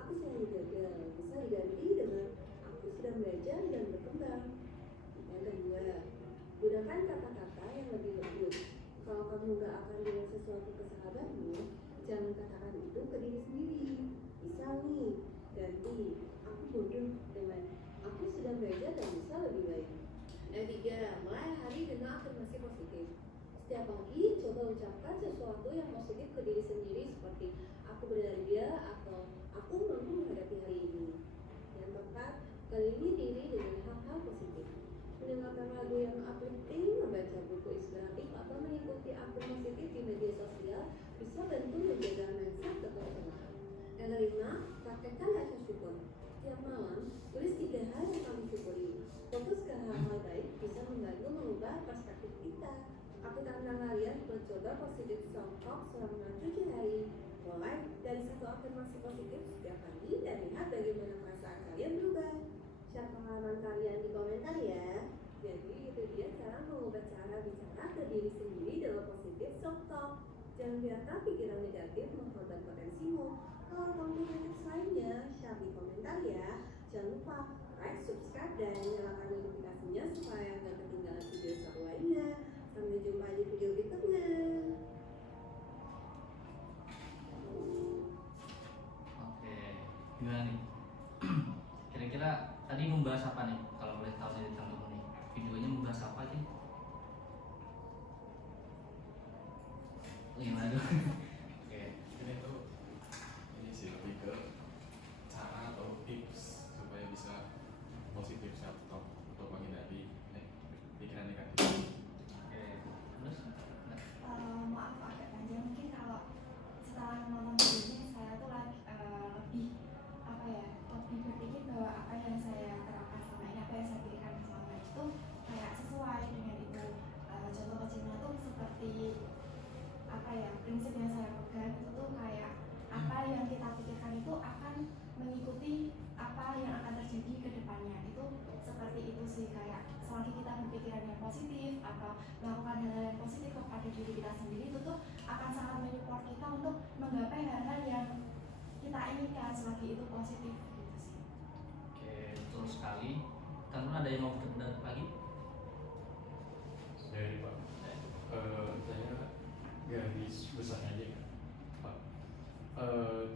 aku selalu gagal, bisa diganti dengan aku sudah belajar dan berkembang. Yang kedua, gunakan kata-kata yang lebih lembut. Kalau kamu gak akan bilang sesuatu ke sahabatmu, jangan katakan itu ke diri sendiri. Misal nih, ganti aku bodoh dengan aku sudah belajar dan bisa lebih baik. Yang tiga, mulai hari dengan afirmasi positif. Setiap pagi coba ucapkan sesuatu yang positif ke diri sendiri seperti aku berharga atau aku mampu menghadapi hari ini. Yang keempat, kelilingi diri dengan hal-hal positif. Mendengarkan lagu yang uplifting, membaca buku inspiratif atau mengikuti akun positif di media sosial bisa bantu menjaga mindset kepercayaan. Yang kelima, praktekkan rasa syukur. Tiap malam, tulis 3 hal yang kamu syukuri. Fokus ke hal-hal baik bisa membantu mengubah perspektif kita. Aku tantang kalian mencoba positif self-talk selama 7 hari. Mulai dari satu afirmasi positif setiap hari dan lihat bagaimana perasaan kalian berubah. Share pengalaman kalian di komentar ya. Jadi itu dia cara mengubah cara bicara ke diri sendiri dalam positif self-talk. Jangan biarkan pikiran negatif menghambat potensimu. like, subscribe, dan nyalakan notifikasinya supaya nggak ketinggalan video seru lainnya. Sampai jumpa di video berikutnya. Oke, gimana nih? Kira-kira tadi membahas apa nih? Kalau boleh tahu dari teman-teman nih, videonya membahas apa sih? Gimana tuh? Oke, Ini tuh ini sih lebih ke cara atau tips supaya bisa positif self talk untuk menghindari pikiran negatif. oke. Terus? Nah, Maaf agak panjang, mungkin kalau setelah nonton video ini saya tuh lebih apa ya, lebih berpikir bahwa apa yang saya terapkan selama ini, apa yang saya pikirkan selama itu kayak sesuai dengan itu. Contoh kecilnya tuh seperti apa ya, prinsip yang saya pegang itu tuh kayak apa yang kita pikirkan itu akan mengikuti apa yang akan terjadi ke depannya. Itu seperti itu sih, kayak selagi kita berpikiran yang positif atau melakukan hal-hal yang positif kepada diri kita sendiri, itu tuh akan sangat menyupport kita untuk menggapai hal-hal yang kita inginkan selagi itu positif gitu sih. oke, betul sekali. Teman ada yang mau berpendapat lagi? Dari Pak, saya garis besarnya aja kan, Pak.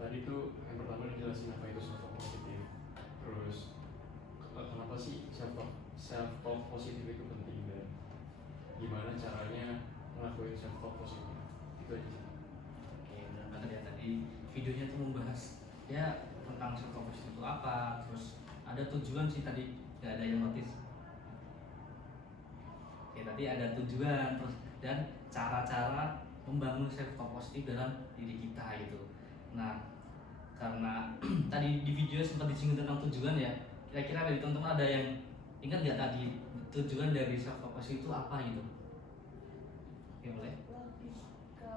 Tadi tuh yang pertama dijelasin apa itu self talk positif. Terus kenapa sih self talk positif itu penting dan gimana caranya ngelakuin self talk positif? Itu aja sih. Oke, benar banget ya, tadi videonya tuh membahas ya tentang self talk itu apa, terus ada tujuan sih tadi, nggak ada yang notice. Oke, tadi ada tujuan, terus dan cara-cara membangun self talk positif dalam diri kita gitu. Nah, karena tadi di video sempat disinggung tentang tujuan ya, kira-kira dari teman-teman ada yang ingat nggak tadi tujuan dari self talk positif itu apa gitu? Oke, boleh. Lebih ke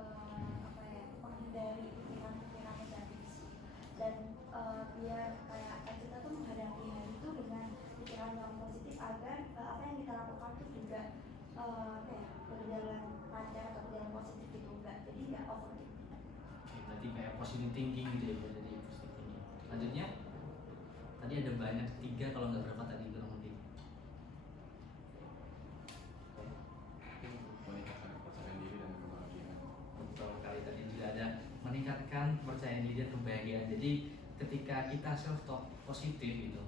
apa ya, menghindari pikiran-pikiran negatif sih. Dan biar kayak kita tuh menghadapi hari itu dengan pikiran yang positif agar apa yang kita lakukan tuh juga apa ya, berjalan lancar atau berjalan positif gitu, enggak jadi nggak overthinking. Oke, berarti kayak positive thinking gitu ya, jadi positive thinking. Selanjutnya tadi ada banyak, 3 kalau nggak berapa tadi kurang lebih. Meningkatkan kepercayaan diri dan kebahagiaan. Betul kali, tadi juga ada meningkatkan kepercayaan diri dan kebahagiaan. Jadi ketika kita self talk positif itu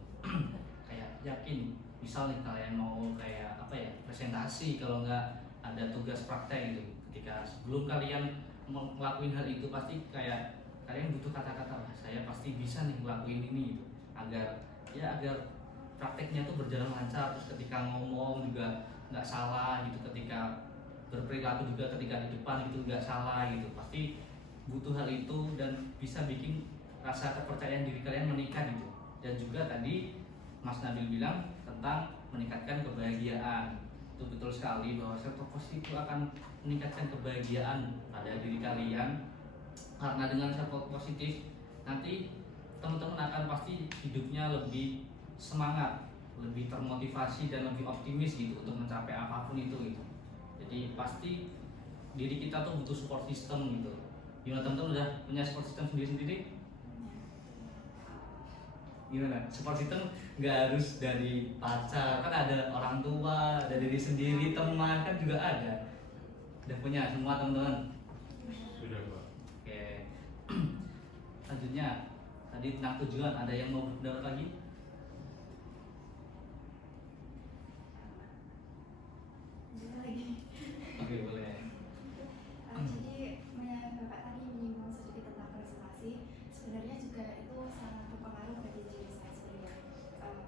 kayak yakin, misal nih kalian mau kayak apa ya, presentasi, kalau nggak ada tugas praktek gitu, ketika sebelum kalian ngelakuin hal itu pasti kayak kalian butuh kata-kata, saya pasti bisa nih ngelakuin ini gitu, agar prakteknya tuh berjalan lancar. Terus ketika ngomong juga nggak salah gitu, ketika berperilaku juga ketika di depan itu nggak salah gitu, pasti butuh hal itu dan bisa bikin rasa kepercayaan diri kalian meningkat gitu. Dan juga tadi Mas Nabil bilang tentang meningkatkan kebahagiaan, itu betul sekali bahwa self talk positif itu akan meningkatkan kebahagiaan pada diri kalian, karena dengan self talk positif nanti teman-teman akan pasti hidupnya lebih semangat, lebih termotivasi dan lebih optimis gitu untuk mencapai apapun itu gitu. Jadi pasti diri kita tuh butuh support system gitu. Gimana teman-teman, udah punya support system sendiri-sendiri? Gimana? Support system nggak harus dari pacar, kan ada orang tua, ada diri sendiri, teman kan juga ada. Udah punya semua teman-teman? Sudah Pak. Oke. Selanjutnya tadi tentang tujuan, ada yang mau berpendapat lagi? Bisa lagi. Oke, boleh. Jadi Bapak tadi menyinggung sedikit tentang presentasi, sebenarnya juga itu sangat berpengaruh bagi diri saya sendiri.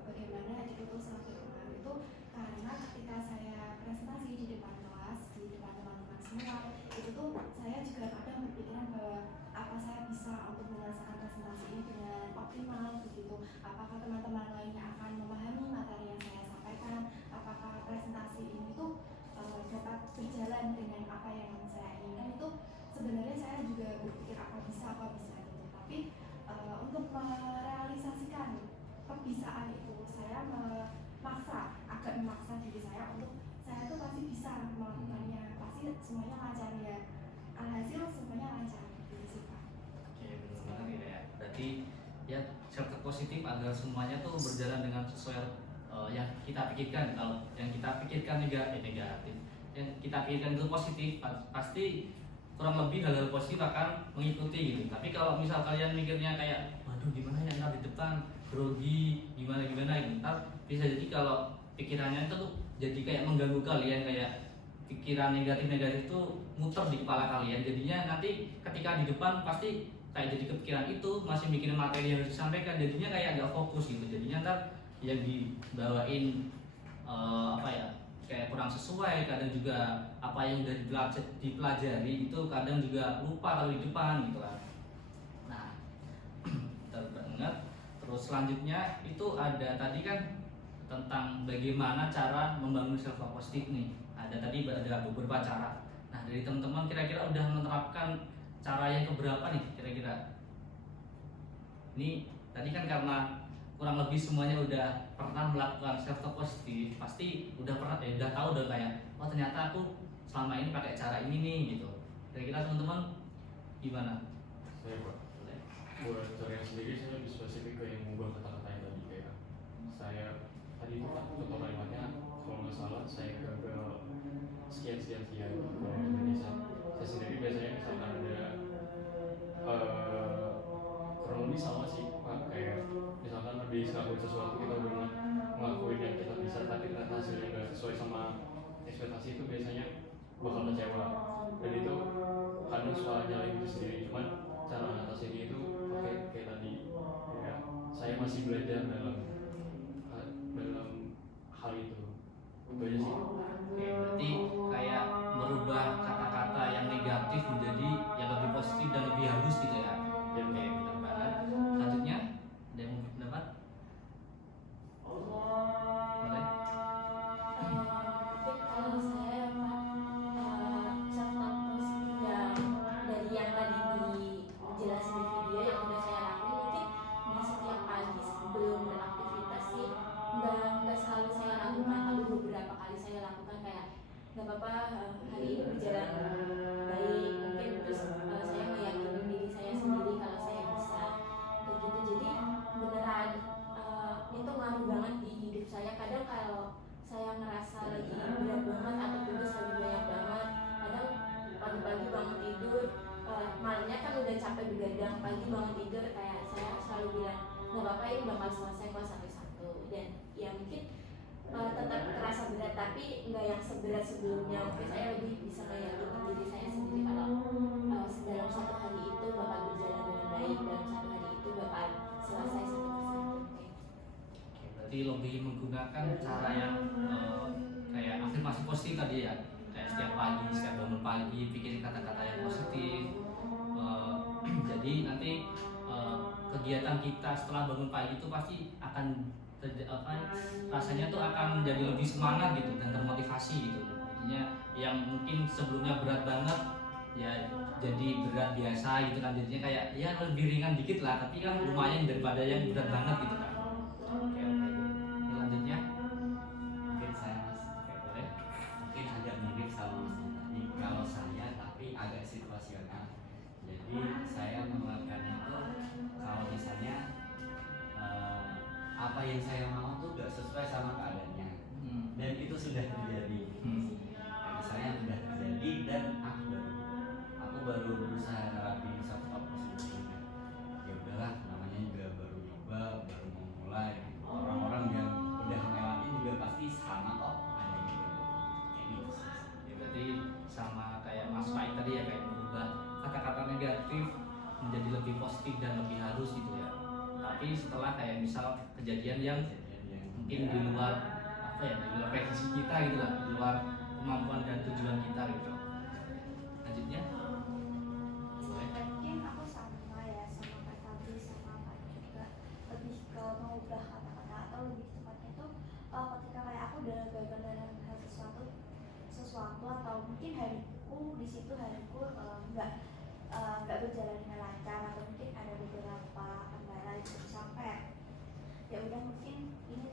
Bagaimana itu tuh sangat berpengaruh itu karena ketika saya presentasi di depan kelas, di depan teman-teman semua, itu tuh saya juga kadang berpikiran bahwa apa saya bisa untuk menyelesaikan presentasi ini dengan optimal begitu. Apakah teman-teman lainnya akan memahami materi yang saya sampaikan? Apakah presentasi ini tuh dapat berjalan dengan apa yang saya inginkan? Itu sebenarnya saya juga berpikir apa bisa gitu. Tapi untuk merealisasikan kebisaan itu saya agak memaksa diri saya untuk saya tuh pasti bisa melakukannya, pasti semuanya lancar ya, alhasil semuanya lancar gitu sih Pak. Oke, benar banget ya. Berarti ya self talk positif agar agar semuanya tuh berjalan dengan sesuai yang kita pikirkan. Kalau yang kita pikirkan negatif, yang kita pikirkan itu positif, pasti kurang lebih hal-hal positif akan mengikuti gitu. Tapi kalau misal kalian mikirnya kayak waduh gimana ya ntar di depan grogi gimana gitu, ntar bisa jadi kalau pikirannya itu tuh jadi kayak mengganggu kalian, kayak pikiran negatif itu muter di kepala kalian, jadinya nanti ketika di depan pasti kayak jadi kepikiran itu, masih mikirin materi yang harus disampaikan, jadinya kayak nggak fokus gitu, jadinya ntar yang dibawain kayak kurang sesuai, kadang juga apa yang udah dipelajari itu kadang juga lupa kalau di depan gitu kan. Nah, betul banget. Terus selanjutnya itu ada tadi kan tentang bagaimana cara membangun self love positif nih. Ada beberapa cara. Nah, dari teman-teman kira-kira udah menerapkan cara yang keberapa nih kira-kira? Ini tadi kan karena kurang lebih semuanya udah pernah melakukan self talk positif, pasti udah tahu kayak oh ternyata aku selama ini pakai cara ini nih gitu. Kira-kira teman-teman gimana? Saya Pak, buat cara yang sendiri saya lebih spesifik ke yang mengubah kata-kata yang tadi, kayak saya tadi itu kan contoh kalimatnya kalau nggak salah saya gagal sekian. Jadi saya sendiri biasanya misalkan ada kurang lebih sama sih Pak, kayak misalkan habis ngelakuin sesuatu kita udah ngelakuin yang kita bisa tapi ternyata hasilnya nggak sesuai sama ekspektasi, itu biasanya bakal kecewa, dan itu kadang suka nyalain diri sendiri. Cuman cara ngatasinnya itu pakai kayak tadi, kayak saya masih belajar dalam hal itu aja sih. Oke, berarti kayak merubah kata-kata yang negatif menjadi yang lebih positif dan lebih halus gitu ya. Oke, benar banget. Selanjutnya ada yang mau pendapat? Boleh? Kalau saya self talk positif dari yang tadi dijelasin di video yang udah saya lakuin, mungkin di setiap pagi sebelum beraktivitas sih nggak selalu saya lakukan, tapi beberapa kali saya lakukan, kayak nggak apa-apa hari ini berjalan baik, mungkin terus saya meyakini diri saya sendiri kalau saya bisa kayak gitu. Jadi beneran itu ngaruh banget di hidup saya. Kadang kalau saya ngerasa lagi berat banget atau tugas lagi banyak banget, kadang pagi-pagi bangun tidur, malamnya kan udah capek begadang, pagi bangun tidur kayak saya selalu bilang nggak apa-apa ini bakal selesai kok sampai satu, dan ya mungkin tetap terasa berat tapi nggak yang seberat sebelumnya. Mungkin saya lebih bisa meyakini diri saya sendiri kalau dalam satu hari itu bakal berjalan dengan baik, dalam satu hari itu bakal selesai satu persatu. Oke, berarti lebih menggunakan cara yang kayak afirmasi positif tadi ya, kayak setiap bangun pagi pikirin kata-kata yang positif. Jadi nanti kegiatan kita setelah bangun pagi itu pasti akan rasanya tuh akan menjadi lebih semangat gitu dan termotivasi gitu. Jadinya yang mungkin sebelumnya berat banget ya jadi berat biasa gitu kan, jadinya kayak ya lebih ringan dikit lah, tapi kan lumayan daripada yang berat banget gitu kan. Oke. Selanjutnya Mungkin saya mas, boleh. mungkin agak mirip sama mas tadi. Kalau saya tapi agak situasional. Jadi saya menerapkannya tuh kalau misalnya apa yang saya mau tuh gak sesuai sama keadaannya, dan itu sudah terjadi. Nah, misalnya sudah terjadi dan aku baru berusaha nerapin self talk positif. Ya udahlah, namanya juga baru nyoba, baru mau mulai. Orang-orang yang udah ngelewatin juga pasti sama kok, ada yang juga kayak gitu sih. Ya, berarti sama kayak Mas Faik tadi ya, kayak merubah kata-kata negatif menjadi lebih positif dan lebih halus gitu ya. Tapi setelah kayak misal kejadian yang mungkin di luar di luar prediksi kita gitu lah, di luar kemampuan dan tujuan kita gitu. Lanjutnya Mungkin aku sama ya, sama Kak Fabri, sama Kak juga lebih ke mengubah kata-kata, atau lebih tepatnya tuh ketika kayak aku udah gagal dalam hal sesuatu atau mungkin hariku di situ nggak berjalan dengan lancar, atau mungkin ada beberapa kendala gitu sampai ya udah mungkin ini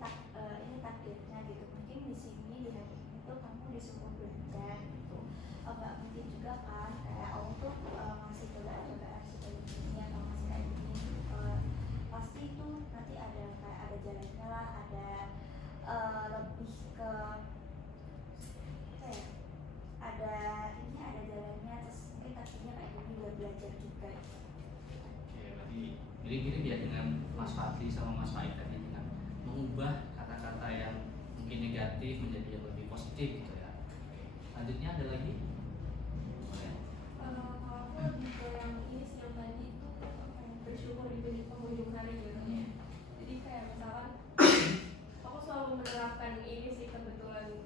takdirnya gitu, mungkin di sini di hari ini tuh kamu disuruh belajar gitu. Nggak mungkin juga kan kayak Allah tuh ngasih godaan seperti ini atau ngasih kayak gini, pasti itu nanti ada kayak Fadli sama Mas Faik tadi dengan mengubah kata-kata yang mungkin negatif menjadi yang lebih positif gitu ya. Selanjutnya ada lagi? Boleh. Kalau aku lebih ke yang ini sih, yang tadi itu apa ya, bersyukur di penghujung hari gitu ya. Jadi kayak misalkan aku selalu menerapkan ini sih, kebetulan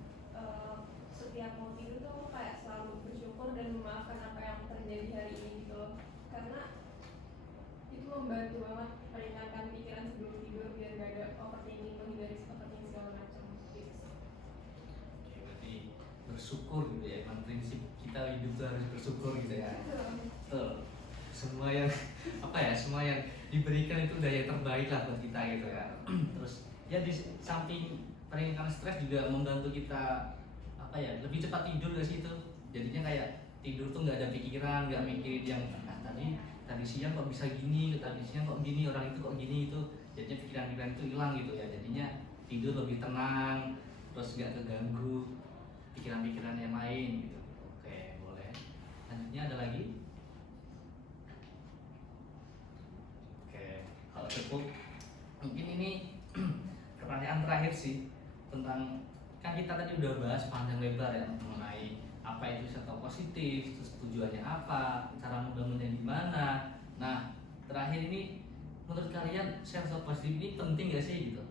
setiap mau tidur tuh aku kayak selalu bersyukur dan memaafkan apa yang terjadi hari ini gitu loh. Karena itu membantu banget meringankan pikiran sebelum tidur biar gak ada overthinking, menghindari overthinking segala macam gitu. Oke, berarti bersyukur gitu ya. Emang prinsip kita hidup tuh harus bersyukur gitu ya. Betul. Semua yang apa ya, semua yang diberikan itu udah yang terbaik lah buat kita gitu ya. Terus ya di samping meringankan stres juga membantu kita apa ya, lebih cepat tidur dari situ. Jadinya kayak tidur tuh nggak ada pikiran, nggak mikirin yang tadi siang kok bisa gini, tadi siang kok gini, orang itu kok gini itu. Jadinya pikiran-pikiran itu hilang gitu ya. Jadinya tidur lebih tenang, terus nggak keganggu pikiran-pikiran yang lain gitu. Oke, boleh. Selanjutnya ada lagi? Oke, kalau cukup mungkin ini pertanyaan terakhir sih, tentang kan kita tadi udah bahas panjang lebar ya mengenai apa itu self positif, terus tujuannya apa, cara membangunnya gimana. Nah, terakhir ini menurut kalian self positif ini penting gak sih gitu?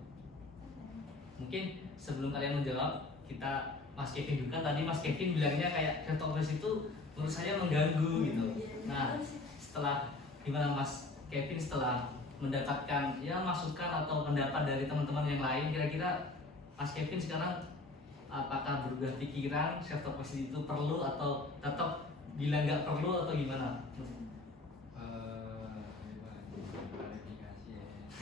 Mungkin sebelum kalian menjawab, kita Mas Kevin juga tadi Mas Kevin bilangnya kayak self positif itu menurut saya mengganggu gitu. Nah, setelah gimana Mas Kevin setelah mendapatkan ya masukan atau pendapat dari teman-teman yang lain, kira-kira Mas Kevin sekarang apakah berubah pikiran self positif itu perlu atau tetap bilang nggak perlu atau gimana?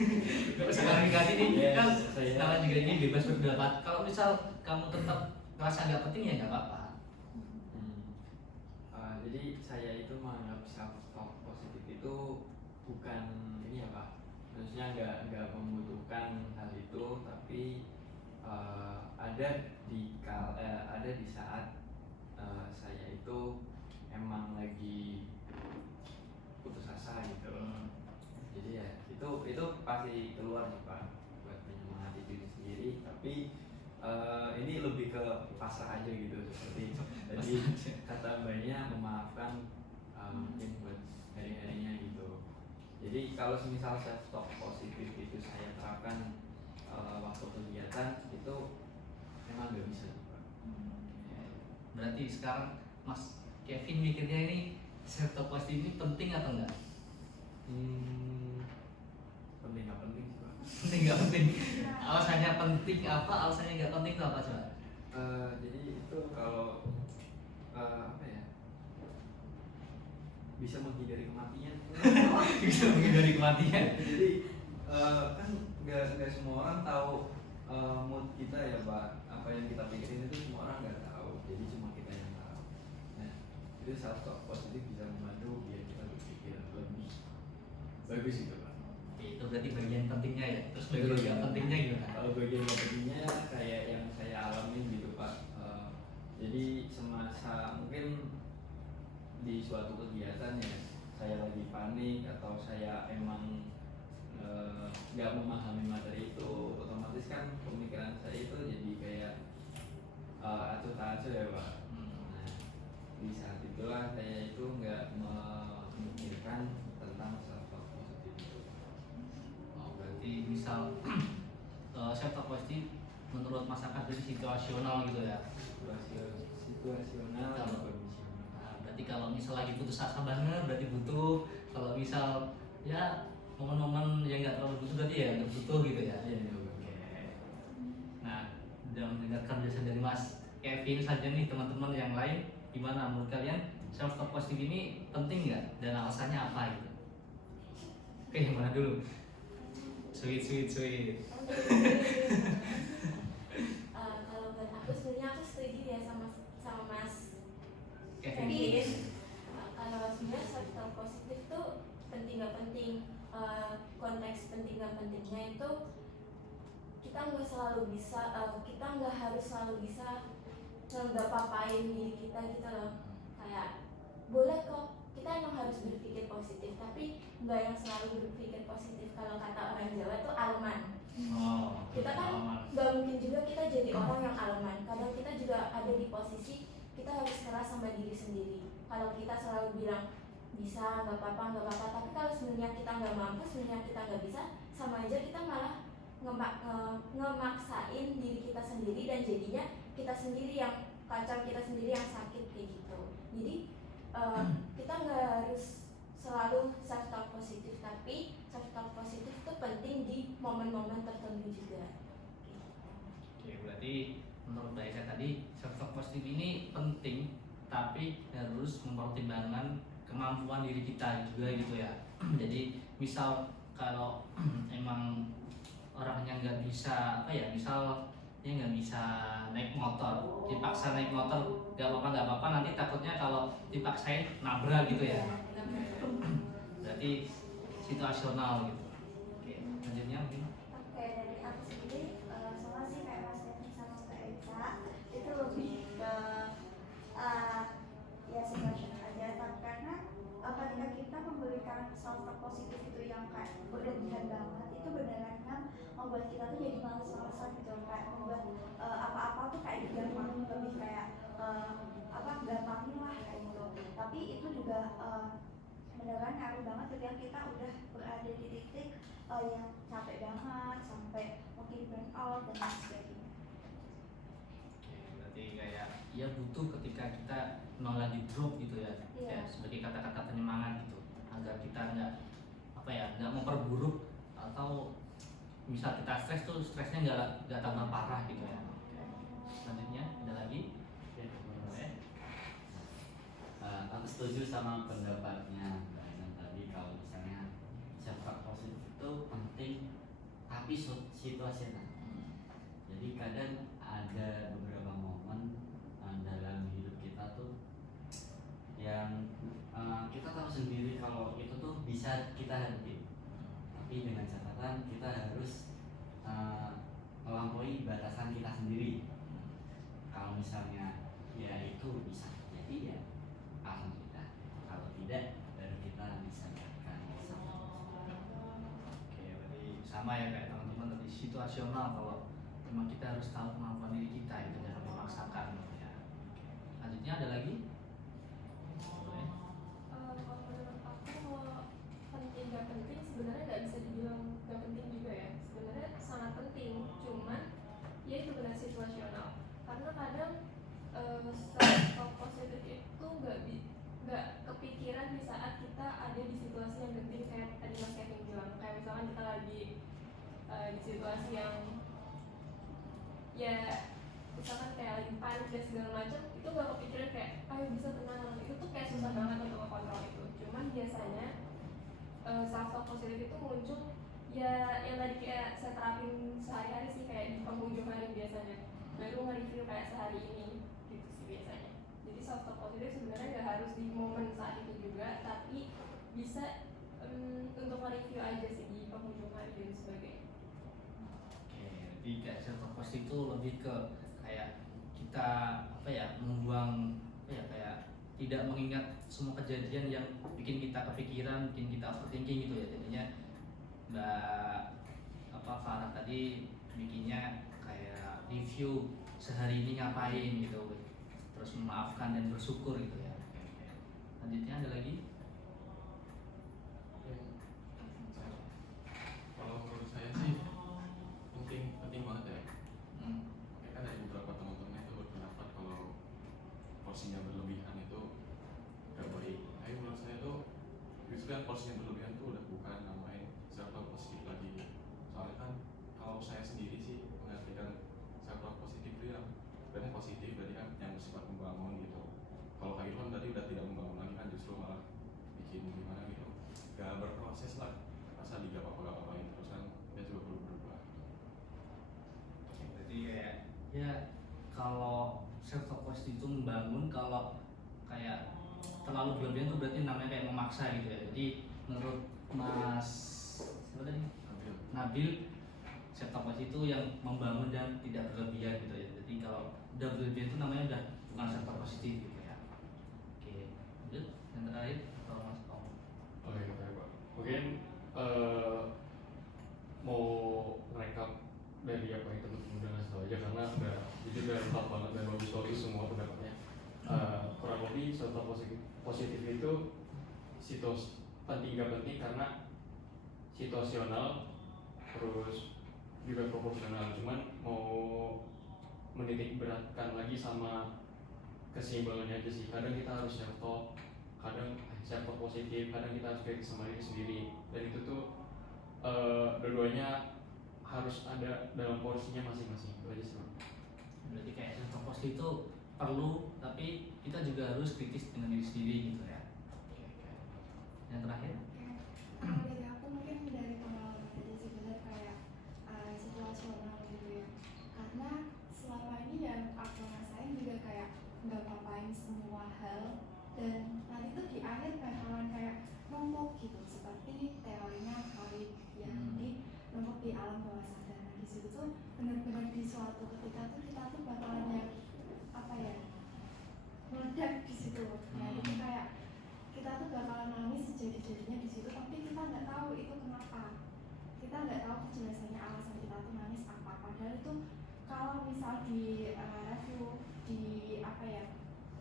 Gak usah klarifikasi nih, kan sekarang juga ini bebas berpendapat. Kalau misal kamu tetap merasa nggak penting ya nggak apa-apa. Jadi saya itu menganggap self talk positif itu bukan ini ya Pak, maksudnya nggak membutuhkan hal itu, tapi ada di saat saya itu emang lagi putus asa gitu. Jadi ya itu pasti keluar sih Pak, buat menyemangati diri sendiri. Tapi ini lebih ke pasrah aja gitu, seperti tadi kata mbaknya, memaafkan mungkin buat hari-harinya gitu. Jadi kalau misal self talk positif itu saya terapkan waktu kegiatan itu memang nggak bisa sih Pak. Berarti sekarang Mas Kevin mikirnya ini self positif ini penting atau enggak? Penting nggak penting sih Pak. Penting nggak penting? Alasannya penting apa? Alasannya nggak penting itu apa coba? Jadi itu kalau apa ya, bisa menghindari kematian. Bisa menghindari kematian. Jadi kan nggak semua orang tahu mood kita ya Pak, apa yang kita pikirin itu semua orang nggak tahu, jadi cuma kita yang tahu. Nah, itu self talk positif bisa membantu biar kita berpikir lebih bagus gitu Pak. Itu berarti bagian pentingnya ya. Terus bagian nggak pentingnya gimana? Kalau bagian nggak pentingnya kayak yang saya alamin gitu Pak. Jadi semasa mungkin di suatu kegiatan ya, saya lagi panik atau saya emang nggak memahami materi itu, otomatis kan pemikiran saya itu jadi kayak acuh tak acuh ya Pak. Nah, di saat itulah saya itu nggak memikirkan tentang self talk positif itu. Oh, berarti misal self positif menurut Mas Akad itu situasional gitu ya. Situasional dan kondisional. Nah, berarti kalau misal lagi putus asa banget berarti butuh. Kalau misal ya momen-momen yang nggak terlalu butuh berarti ya nggak butuh gitu ya. Iya, iya. Oke. Nah, udah mendengarkan jelasan dari Mas Kevin saja nih, teman-teman yang lain gimana menurut kalian self talk positif ini penting nggak dan alasannya apa gitu? Oke, yang mana dulu? Sweet. Kalau buat aku sebenarnya aku setuju ya sama Mas Kevin. Kalau sebenarnya self talk positif tuh penting nggak penting, konteks penting nggak pentingnya itu kita nggak harus selalu bisa nggak papain diri kita gitu loh. Kayak boleh kok kita emang harus berpikir positif, tapi nggak yang selalu berpikir positif. Kalau kata orang Jawa tuh aleman. Kita kan nggak mungkin juga kita jadi orang yang aleman. Kadang kita juga ada di posisi kita harus keras sama diri sendiri. Kalau kita selalu bilang bisa, nggak apa-apa, tapi kalau sebenarnya kita nggak mampu, sebenarnya kita nggak bisa, sama aja kita malah ngemaksain diri kita sendiri, dan jadinya kita sendiri yang kacau, kita sendiri yang sakit kayak gitu. Jadi kita nggak harus selalu self talk positif, tapi self talk positif itu penting di momen-momen tertentu juga. Oke, berarti menurut Mbak Esa tadi self talk positif ini penting, tapi harus mempertimbangkan kemampuan diri kita juga gitu ya. Jadi misal kalau emang orangnya nggak bisa misal dia nggak bisa naik motor, dipaksa naik motor nggak apa-apa, nanti takutnya kalau dipaksain nabrak gitu ya. Berarti situasional gitu. Oke, lanjutnya mungkin. Oke, dari aku sendiri sama sih kayak Mas Kevin sama Mbak Eca, itu lebih ke ya situasional aja, tapi karena ketika kita memberikan self talk positif itu yang kayak berlebihan banget, itu beneran kan membuat kita tuh jadi males-malesan gitu, kayak membuat apa-apa tuh kayak digampangin, lebih kayak gampangin lah kayak gitu. Tapi itu juga beneran ngaruh banget ketika kita udah berada di titik yang capek banget, sampai mungkin burn out dan lain sebagainya. Oke, berarti kayak ya butuh ketika kita memang lagi drop gitu ya, Iya. ya sebagai kata-kata penyemangat gitu, agar kita nggak memperburuk, atau misal kita stres tuh stresnya nggak tambah parah gitu ya. Selanjutnya ada lagi? Boleh? Aku setuju sama pendapatnya Mbak Ainun tadi, kalau misalnya self talk positif itu penting tapi situasional. Jadi kadang ada beberapa momen dalam hidup kita tuh yang kita tahu sendiri kalau itu tuh bisa kita hadapi, tapi dengan catatan kita harus melampaui batasan kita sendiri. Kalau misalnya ya itu bisa jadi ya alhamdulillah, kalau tidak baru kita bisa melakukan Oke, berarti sama ya kayak teman-teman tadi, situasional. Kalau memang kita harus tahu kemampuan diri kita, itu jangan memaksakan gitu ya. Lanjutnya ada lagi? Boleh? Kalau menurut aku, penting gak penting sebenarnya nggak bisa dibilang gak penting juga ya. Sebenarnya sangat penting, cuman ya itu benar situasional. Karena kadang self talk positif itu nggak kepikiran di saat kita ada di situasi yang genting, kayak tadi Mas Kevin bilang. Kayak misalkan kita lagi di situasi yang ya misalkan kayak lagi panik dan segala macam, itu nggak kepikiran kayak ayo bisa tenang, itu tuh kayak susah banget untuk mengontrol itu. Cuman biasanya self talk positif itu muncul ya yang tadi kayak saya terapin sehari-hari sih, kayak di penghujung hari biasanya baru nge-review kayak sehari ini gitu sih biasanya. Jadi self talk positif sebenarnya nggak harus di momen saat itu juga, tapi bisa untuk nge-review aja sih di penghujung hari dan sebagainya. Oke, jadi kayak self talk positif itu lebih ke kayak kita membuang kayak tidak mengingat semua kejadian yang bikin kita kepikiran, bikin kita overthinking gitu ya. Jadinya Mbak Farah tadi bikinnya kayak review sehari ini ngapain gitu, terus memaafkan dan bersyukur gitu ya. Oke. Lanjutnya ada lagi? Kalau menurut saya sih penting banget ya. Kayak kan ada beberapa teman-teman itu berpendapat kalau porsinya berlebihan itu gak baik. Tapi menurut saya tuh justru yang porsinya berlebihan tuh udah bukan namanya self talk positif lagi. Soalnya kan kalau saya sendiri sih mengartikan self talk positif itu yang sebenarnya positif, berarti kan yang bersifat membangun gitu. Kalau kayak gitu kan berarti udah tidak membangun lagi, kan justru malah bikin gimana gitu, gak berproses lah, masa di gak apa-apain terus kan, dia juga perlu berubah. Berarti kayak ya kalau self talk positif itu membangun, kalau kayak terlalu berlebihan tuh berarti namanya kayak memaksa gitu ya. Jadi menurut Mas siapa tadi? Nabil, self talk positif itu yang membangun dan tidak berlebihan gitu ya. Jadi kalau udah berlebihan itu namanya udah bukan self talk positif gitu ya. Oke, lanjut yang terakhir apa mungkin mau ngerekap dari apa yang teman-teman udah ngasih tau aja, karena udah lengkap banget dan bagus semua pendapatnya. Kurang lebih self talk positif itu penting gak penting karena situasional, terus juga proporsional. Cuman mau menitik beratkan lagi sama keseimbangannya aja sih. Kadang kita harus self talk, kadang self talk positif, kadang kita harus kritis sama diri sendiri, dan itu tuh dua-duanya harus ada dalam porsinya masing-masing. Itu aja sih. Berarti kayak self positif itu perlu, tapi kita juga harus kritis dengan diri sendiri gitu ya. Yang terakhir, Kalau dari aku mungkin dari pengalaman aja sih, bener kayak situasional gitu ya. Karena selama ini yang aku rasain juga kayak nggak ngapain semua hal, dan nanti tuh di akhir bakalan kayak numpuk gitu, seperti teorinya Khalid yang numpuk di alam bawah sadar. Nah di situ tuh benar-benar di suatu ketika tuh kita tuh bakalan yang apa ya, meledak di situ. Nah itu kayak kita tuh bakalan nangis sejadi-jadinya di situ, tapi kita nggak tahu itu kenapa. Kita nggak tahu kejelasannya alasan kita tuh nangis apa. Padahal itu kalau misal di review di apa ya,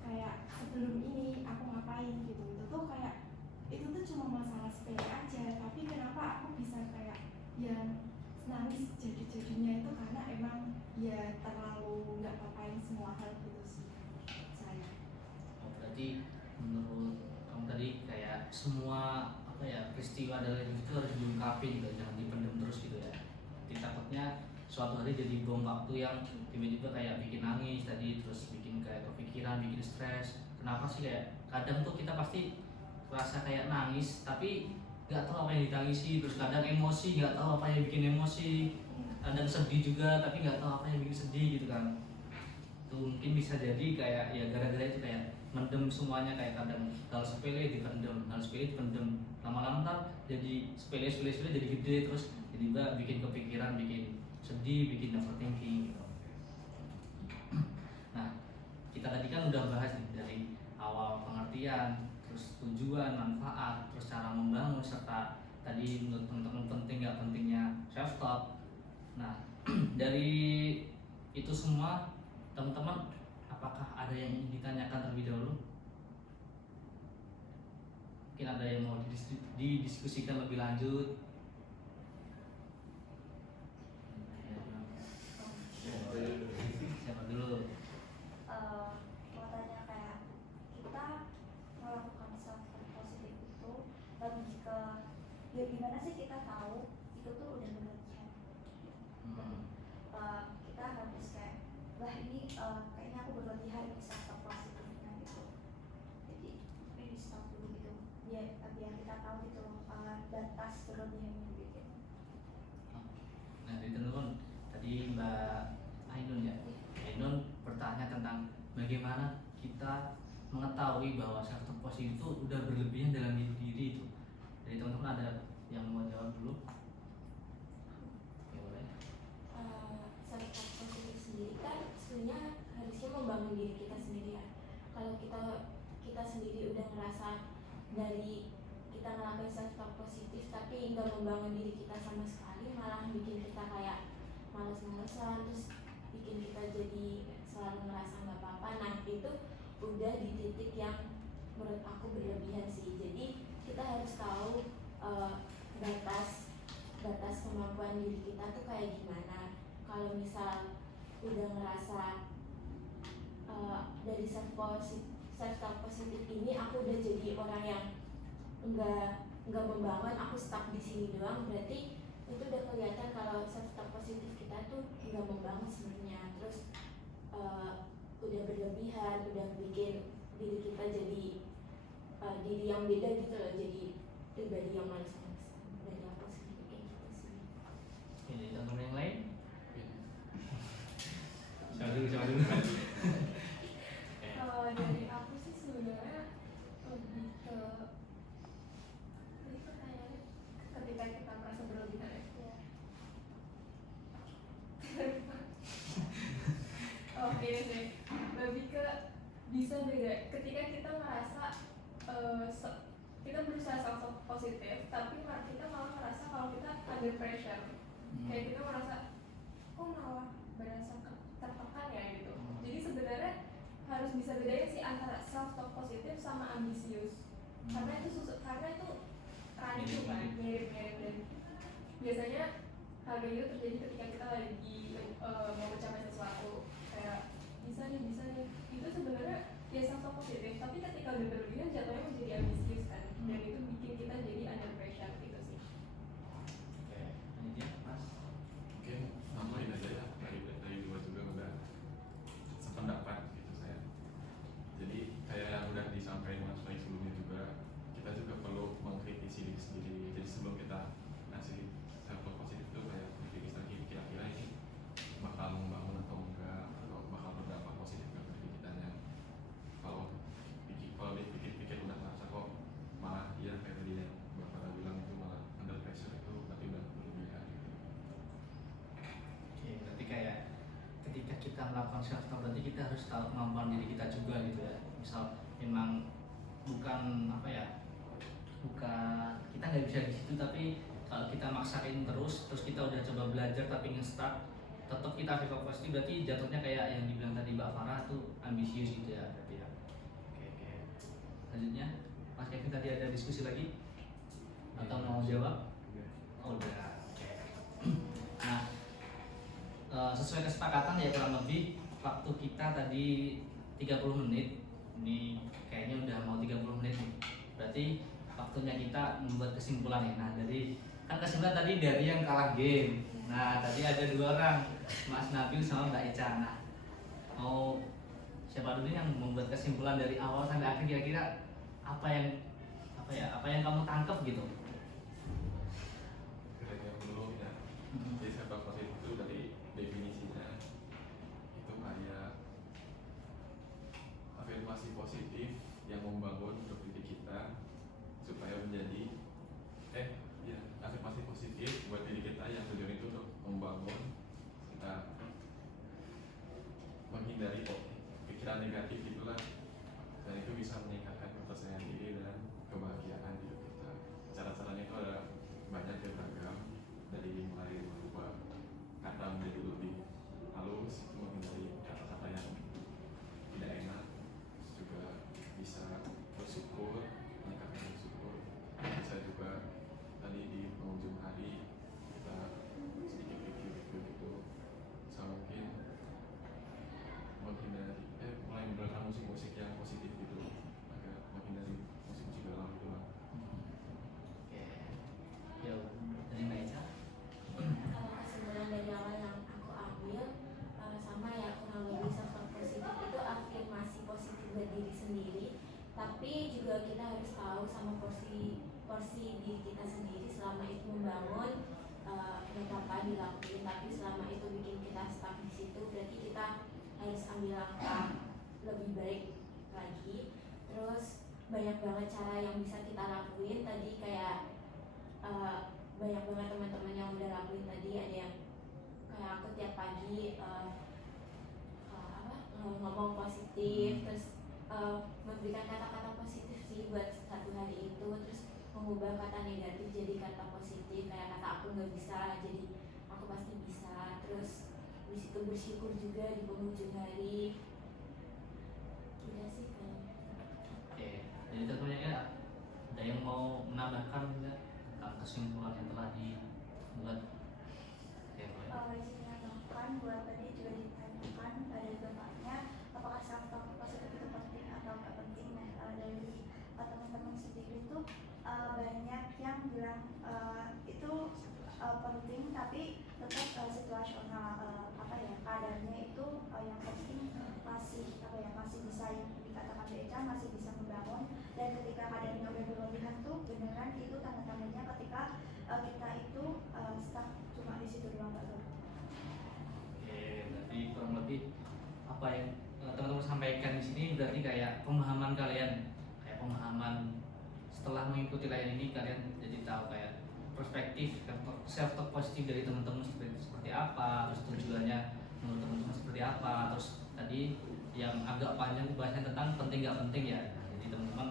kayak sebelum ini aku ngapain gitu, itu tuh kayak itu tuh cuma masalah sepele aja, tapi kenapa aku bisa kayak yang nangis jadi-jadinya itu karena emang ya terlalu nggak ngapain semua hal gitu sih saya. berarti menurut kamu tadi kayak semua apa ya peristiwa dalam hidup itu harus diungkapin gitu, jangan dipendam terus gitu ya. Jadi takutnya suatu hari jadi bom waktu yang tiba-tiba kayak bikin nangis tadi, terus bikin kayak kepikiran, bikin stres. Kenapa sih kayak kadang tuh kita pasti rasa kayak nangis tapi nggak tahu apa yang ditangisi, terus kadang emosi nggak tahu apa yang bikin emosi, kadang sedih juga tapi nggak tahu apa yang bikin sedih gitu kan. Tuh mungkin bisa jadi kayak ya gara-gara itu kayak mendem semuanya, kayak kadang hal sepele dipendem, hal sepele dipendem, lama-lama ntar jadi sepele jadi gede, terus tiba-tiba bikin kepikiran, bikin sedih, bikin overthinking gitu. Nah kita tadi kan udah bahas nih dari awal pengertian, terus tujuan, manfaat, terus cara membangun, serta tadi menurut teman-teman penting nggak pentingnya self talk. Nah dari itu semua teman-teman, apakah ada yang ingin ditanyakan terlebih dahulu? Mungkin ada yang mau didiskusikan lebih lanjut? Siapa dulu? Mau tanya kayak kita melakukan self positif itu lebih ke ya gimana sih kita tahu itu tuh udah berlebihan. Kita harus kayak wah ini kayaknya aku berlebihan nih self positifnya gitu. Jadi ini stop dulu gitu biar kita tahu gitu batas berlebihannya gitu. Nah dari teman-teman tadi Mbak Ainun ya, Ainun bertanya tentang bagaimana kita mengetahui bahwa self positif itu udah berlebihan dalam diri itu. Jadi teman-teman ada yang mau jawab dulu? Ya boleh. Self positif sendiri kan sebenarnya harusnya membangun diri kita sendiri ya. Kalau kita sendiri udah ngerasa dari kita ngelakuin self talk positif tapi nggak membangun diri kita sama sekali, malah bikin kita kayak males-malesan, terus bikin kita jadi selalu ngerasa nggak apa-apa. Nah itu udah di titik yang menurut aku berlebihan sih. Jadi kita harus tahu batas kemampuan diri kita tuh kayak gimana. Kalau misal udah ngerasa dari self talk positif ini aku udah jadi orang yang nggak membangun, aku stuck di sini doang, berarti itu udah kelihatan kalau self talk positif kita tuh nggak membangun sebenarnya. Terus udah berlebihan, udah bikin diri kita jadi diri yang beda gitu loh, jadi pribadi yang malas-malasan. Dari aku sendiri kayak gitu sih. Oke, dari teman-teman yang lain? Siapa dulu? Kalau dari aku sih sebenarnya lebih ke ini pertanyaannya ketika kita merasa berlebihan ya. Oh ini sih lebih ke bisa beda ketika kita merasa kita berusaha self positif tapi kita malah merasa kalau kita under pressure. Kayak kita merasa kok malah berasa tertekan ya gitu. Jadi sebenarnya harus bisa bedain sih antara self talk positif sama ambisius. Karena itu rancu kan, mirip-mirip, dan biasanya hal itu terjadi ketika kita lagi mau mencapai sesuatu, kayak bisa nih, itu sebenarnya ya self positif, tapi ketika udah berlebihan jatuhnya menjadi ambisius kan, dan itu bikin kita jadi under pressure gitu sih. Oke, ini Mas. Mungkin nambahin aja ya, dari dua juga udah sependapat gitu saya. Jadi kayak yang udah disampaikan Mas Baik sebelumnya juga, kita juga perlu mengkritisi diri sendiri. Jadi sebelum kita ngasih self positif itu kayak berpikir lagi kira-kira ini bakal membangun atau enggak, atau bakal berdampak positif ke diri kitanya. Kalau dipikir-pikir udah merasa kok malah iya kayak tadi yang Bapak bilang itu malah under pressure itu berarti udah berlebihan. Oke, berarti kayak ketika kita melakukan self talk berarti kita harus tahu kemampuan diri kita juga gitu ya. Misal memang bukan kita nggak bisa di situ, tapi kalau kita maksain terus kita udah coba belajar tapi nge-start tetap kita self positif, berarti jatuhnya kayak yang dibilang tadi Mbak Farah tuh ambisius gitu ya berarti ya. Oke. Selanjutnya Mas Kevin tadi ada diskusi lagi atau mau jawab? Oh, udah. Oke. Nah, sesuai kesepakatan ya kurang lebih waktu kita tadi 30 menit. Ini kayaknya udah mau 30 menit nih. Berarti waktunya kita membuat kesimpulan ya. Nah, dari kan kesimpulan tadi dari yang kalah game. Nah, tadi ada dua orang, Mas Nabil sama Mbak Eca. Nah, mau siapa dulu yang membuat kesimpulan dari awal sampai akhir, kira-kira apa yang kamu tangkap gitu? Kira-kira dulu ya. Jadi self positif itu dari definisinya itu kayak afirmasi positif yang membangun untuk diri kita supaya menjadi afirmasi positif buat diri kita yang tujuan itu untuk membangun kita menghindari pikiran negatif itulah, dan itu bisa meningkatkan kepercayaan diri dan kebahagiaan hidup kita. Cara-caranya itu ada banyak dan beragam, dari mulai merubah kata menjadi lebih halus, menghindari kata-kata yang tidak enak, terus juga bisa bersyukur, meningkatkan bersyukur, bisa juga tadi di penghujung hari kita sedikit review gitu, bisa mungkin menghindari mulai mendengarkan musik-musik yang positif gitu, agak menghindari musik-musik galau gitu lah. Oke. Ya, dari Mbak Eca. Kalau kesimpulan dari awal yang aku ambil sama ya, kurang lebih self positif itu afirmasi positif buat diri sendiri, tapi juga kita harus tahu sama porsi diri kita sendiri. Selama itu membangun, nggak apa-apa dilakuin, tapi selama itu bikin kita stuck di situ, berarti kita harus ambil langkah lebih baik lagi. Terus banyak banget cara yang bisa kita lakuin tadi, kayak banyak banget teman-teman yang udah lakuin tadi. Ada yang kayak aku tiap pagi ngomong positif, terus memberikan kata-kata positif sih buat satu hari itu, terus mengubah kata negatif jadi kata positif, kayak kata aku nggak bisa jadi aku pasti bisa. Terus di situ bersyukur juga di penghujung hari. Udah sih kayaknya. Oke, jadi tentunya ya ada yang mau menambahkan enggak tentang kesimpulan yang telah dibuat? Oke, boleh. Izin menambahkan buat tadi juga ditanyakan dari bapaknya apakah self talk positif itu penting atau nggak penting. Nah, dari teman-teman sendiri itu banyak yang bilang itu penting, tapi tetap situasional, keadaannya itu yang penting masih bisa yang dikatakan Beca, masih bisa membangun, dan ketika keadaannya udah berlebihan tuh beneran itu tanda-tandanya ketika kita itu stuck cuma di situ doang Pak. Oke, berarti kurang lebih apa yang teman-teman sampaikan di sini berarti kayak pemahaman kalian, kayak pemahaman setelah mengikuti layanan ini kalian jadi tahu kayak perspektif self talk positif dari teman-teman seperti apa, terus tujuannya menurut teman-teman seperti apa, terus tadi yang agak panjang bahasnya tentang penting nggak penting ya. Nah, jadi teman-teman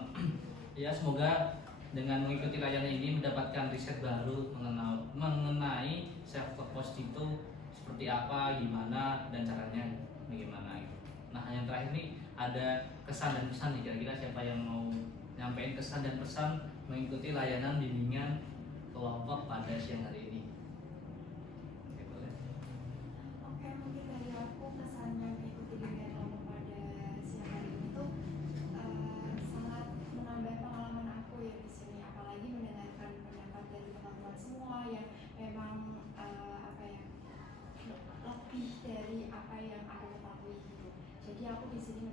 ya semoga dengan mengikuti layanan ini mendapatkan riset baru mengenai self talk positif itu seperti apa, gimana, dan caranya bagaimana gitu. Nah yang terakhir nih ada kesan dan pesan nih, kira-kira siapa yang mau nyampein kesan dan pesan mengikuti layanan bimbingan kelompok pada siang hari ini? Oke, boleh. Oke, mungkin dari aku kesannya mengikuti bimbingan kelompok pada siang hari ini tuh sangat menambah pengalaman aku ya di sini, apalagi mendengarkan pendapat dari teman-teman semua yang memang apa ya, lebih dari apa yang aku ketahui gitu. Jadi aku di sini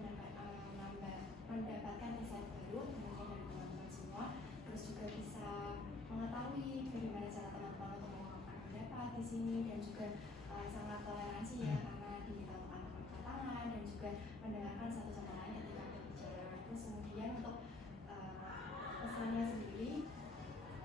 mendapatkan insight baru kemudian dari teman-teman semua, terus juga bisa mengetahui bagaimana cara teman-teman untuk mengungkapkan pendapat di sini, dan juga sangat toleransi ya, karena dihitungkan angkat tangan dan juga mendengarkan satu sama lain ketika berbicara. Terus kemudian untuk pesannya sendiri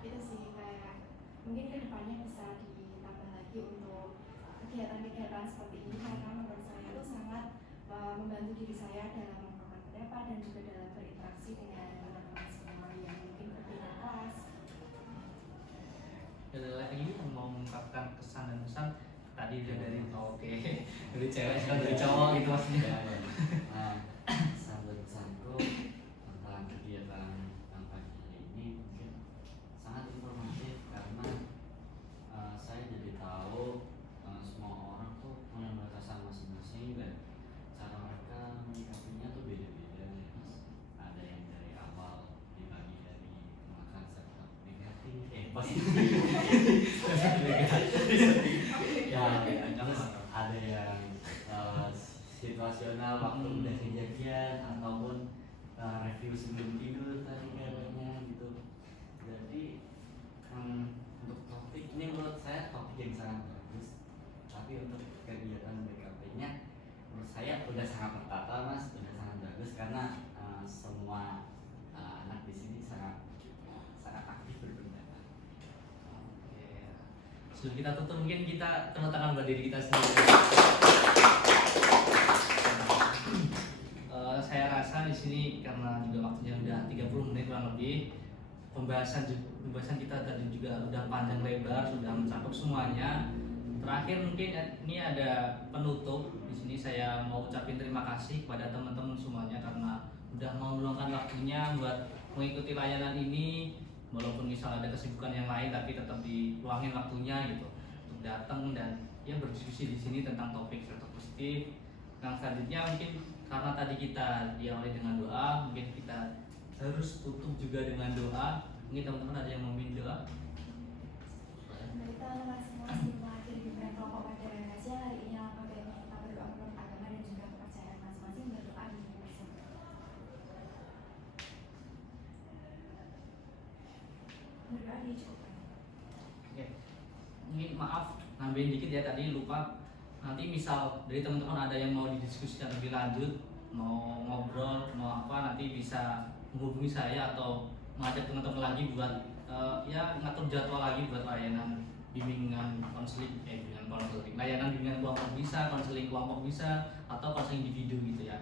itu sih kayak mungkin kedepannya bisa ditambah lagi untuk kegiatan-kegiatan seperti ini, karena menurut saya itu sangat membantu diri saya dalam mengungkapkan pendapat dan juga dalam berinteraksi dengan teman-teman semua yang mungkin berbeda kelas. Ada lagi yang mau mengungkapkan kesan dan pesan tadi udah dari oke dari cewek sekarang dari cowok gitu maksudnya. Pesan dan pesanku tentang kegiatan yang pagi ini mungkin sangat informatif, karena saya jadi tahu semua orang tuh punya batasan masing-masing dan cara mereka menyikapinya tuh beda-beda. Ada yang dari awal dibagi dari makan serta negatif, positif. Ya, terus ada yang situasional waktu udah kejadian ataupun review sebelum tidur tadi katanya gitu. Jadi untuk topik ini menurut saya topik yang sangat bagus, tapi untuk kegiatan BKP-nya menurut saya udah sangat tertata mas, udah sangat bagus, karena semua anak di sini sangat aktif berpendapat. Oke. Sebelum kita tutup mungkin kita tepuk tangan buat diri kita sendiri. Saya rasa di sini karena juga waktunya udah 30 menit kurang lebih, pembahasan kita tadi juga udah panjang lebar, sudah mencakup semuanya. Terakhir mungkin ini ada penutup. Di sini saya mau ucapin terima kasih kepada teman-teman semuanya karena udah mau meluangkan waktunya buat mengikuti layanan ini, walaupun misal ada kesibukan yang lain tapi tetap diluangin waktunya gitu untuk datang dan ya berdiskusi di sini tentang topik self talk positif. Yang selanjutnya mungkin karena tadi kita diawali dengan doa, mungkin kita harus tutup juga dengan doa. Mungkin teman-teman ada yang mau minta doa? Mari teman-teman semua sebelum mengakhiri bimbingan kelompok pada siang hari ini, alangkah baiknya kita berdoa menurut agama dan juga kepercayaan masing-masing. Berdoa di bersama. Berdoa dicukupkan. Oke. Mungkin maaf nambahin dikit ya, tadi lupa. Nanti misal dari teman-teman ada yang mau didiskusikan lebih lanjut, mau ngobrol, mau apa, nanti bisa menghubungi saya atau mengajak teman-teman lagi buat ya ngatur jadwal lagi buat layanan bimbingan konseling, layanan bimbingan kelompok bisa, konseling kelompok bisa, atau konseling individu gitu ya.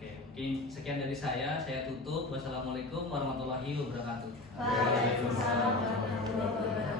Oke, mungkin sekian dari saya tutup. Wassalamualaikum warahmatullahi wabarakatuh. Waalaikumsalam warahmatullahi wabarakatuh.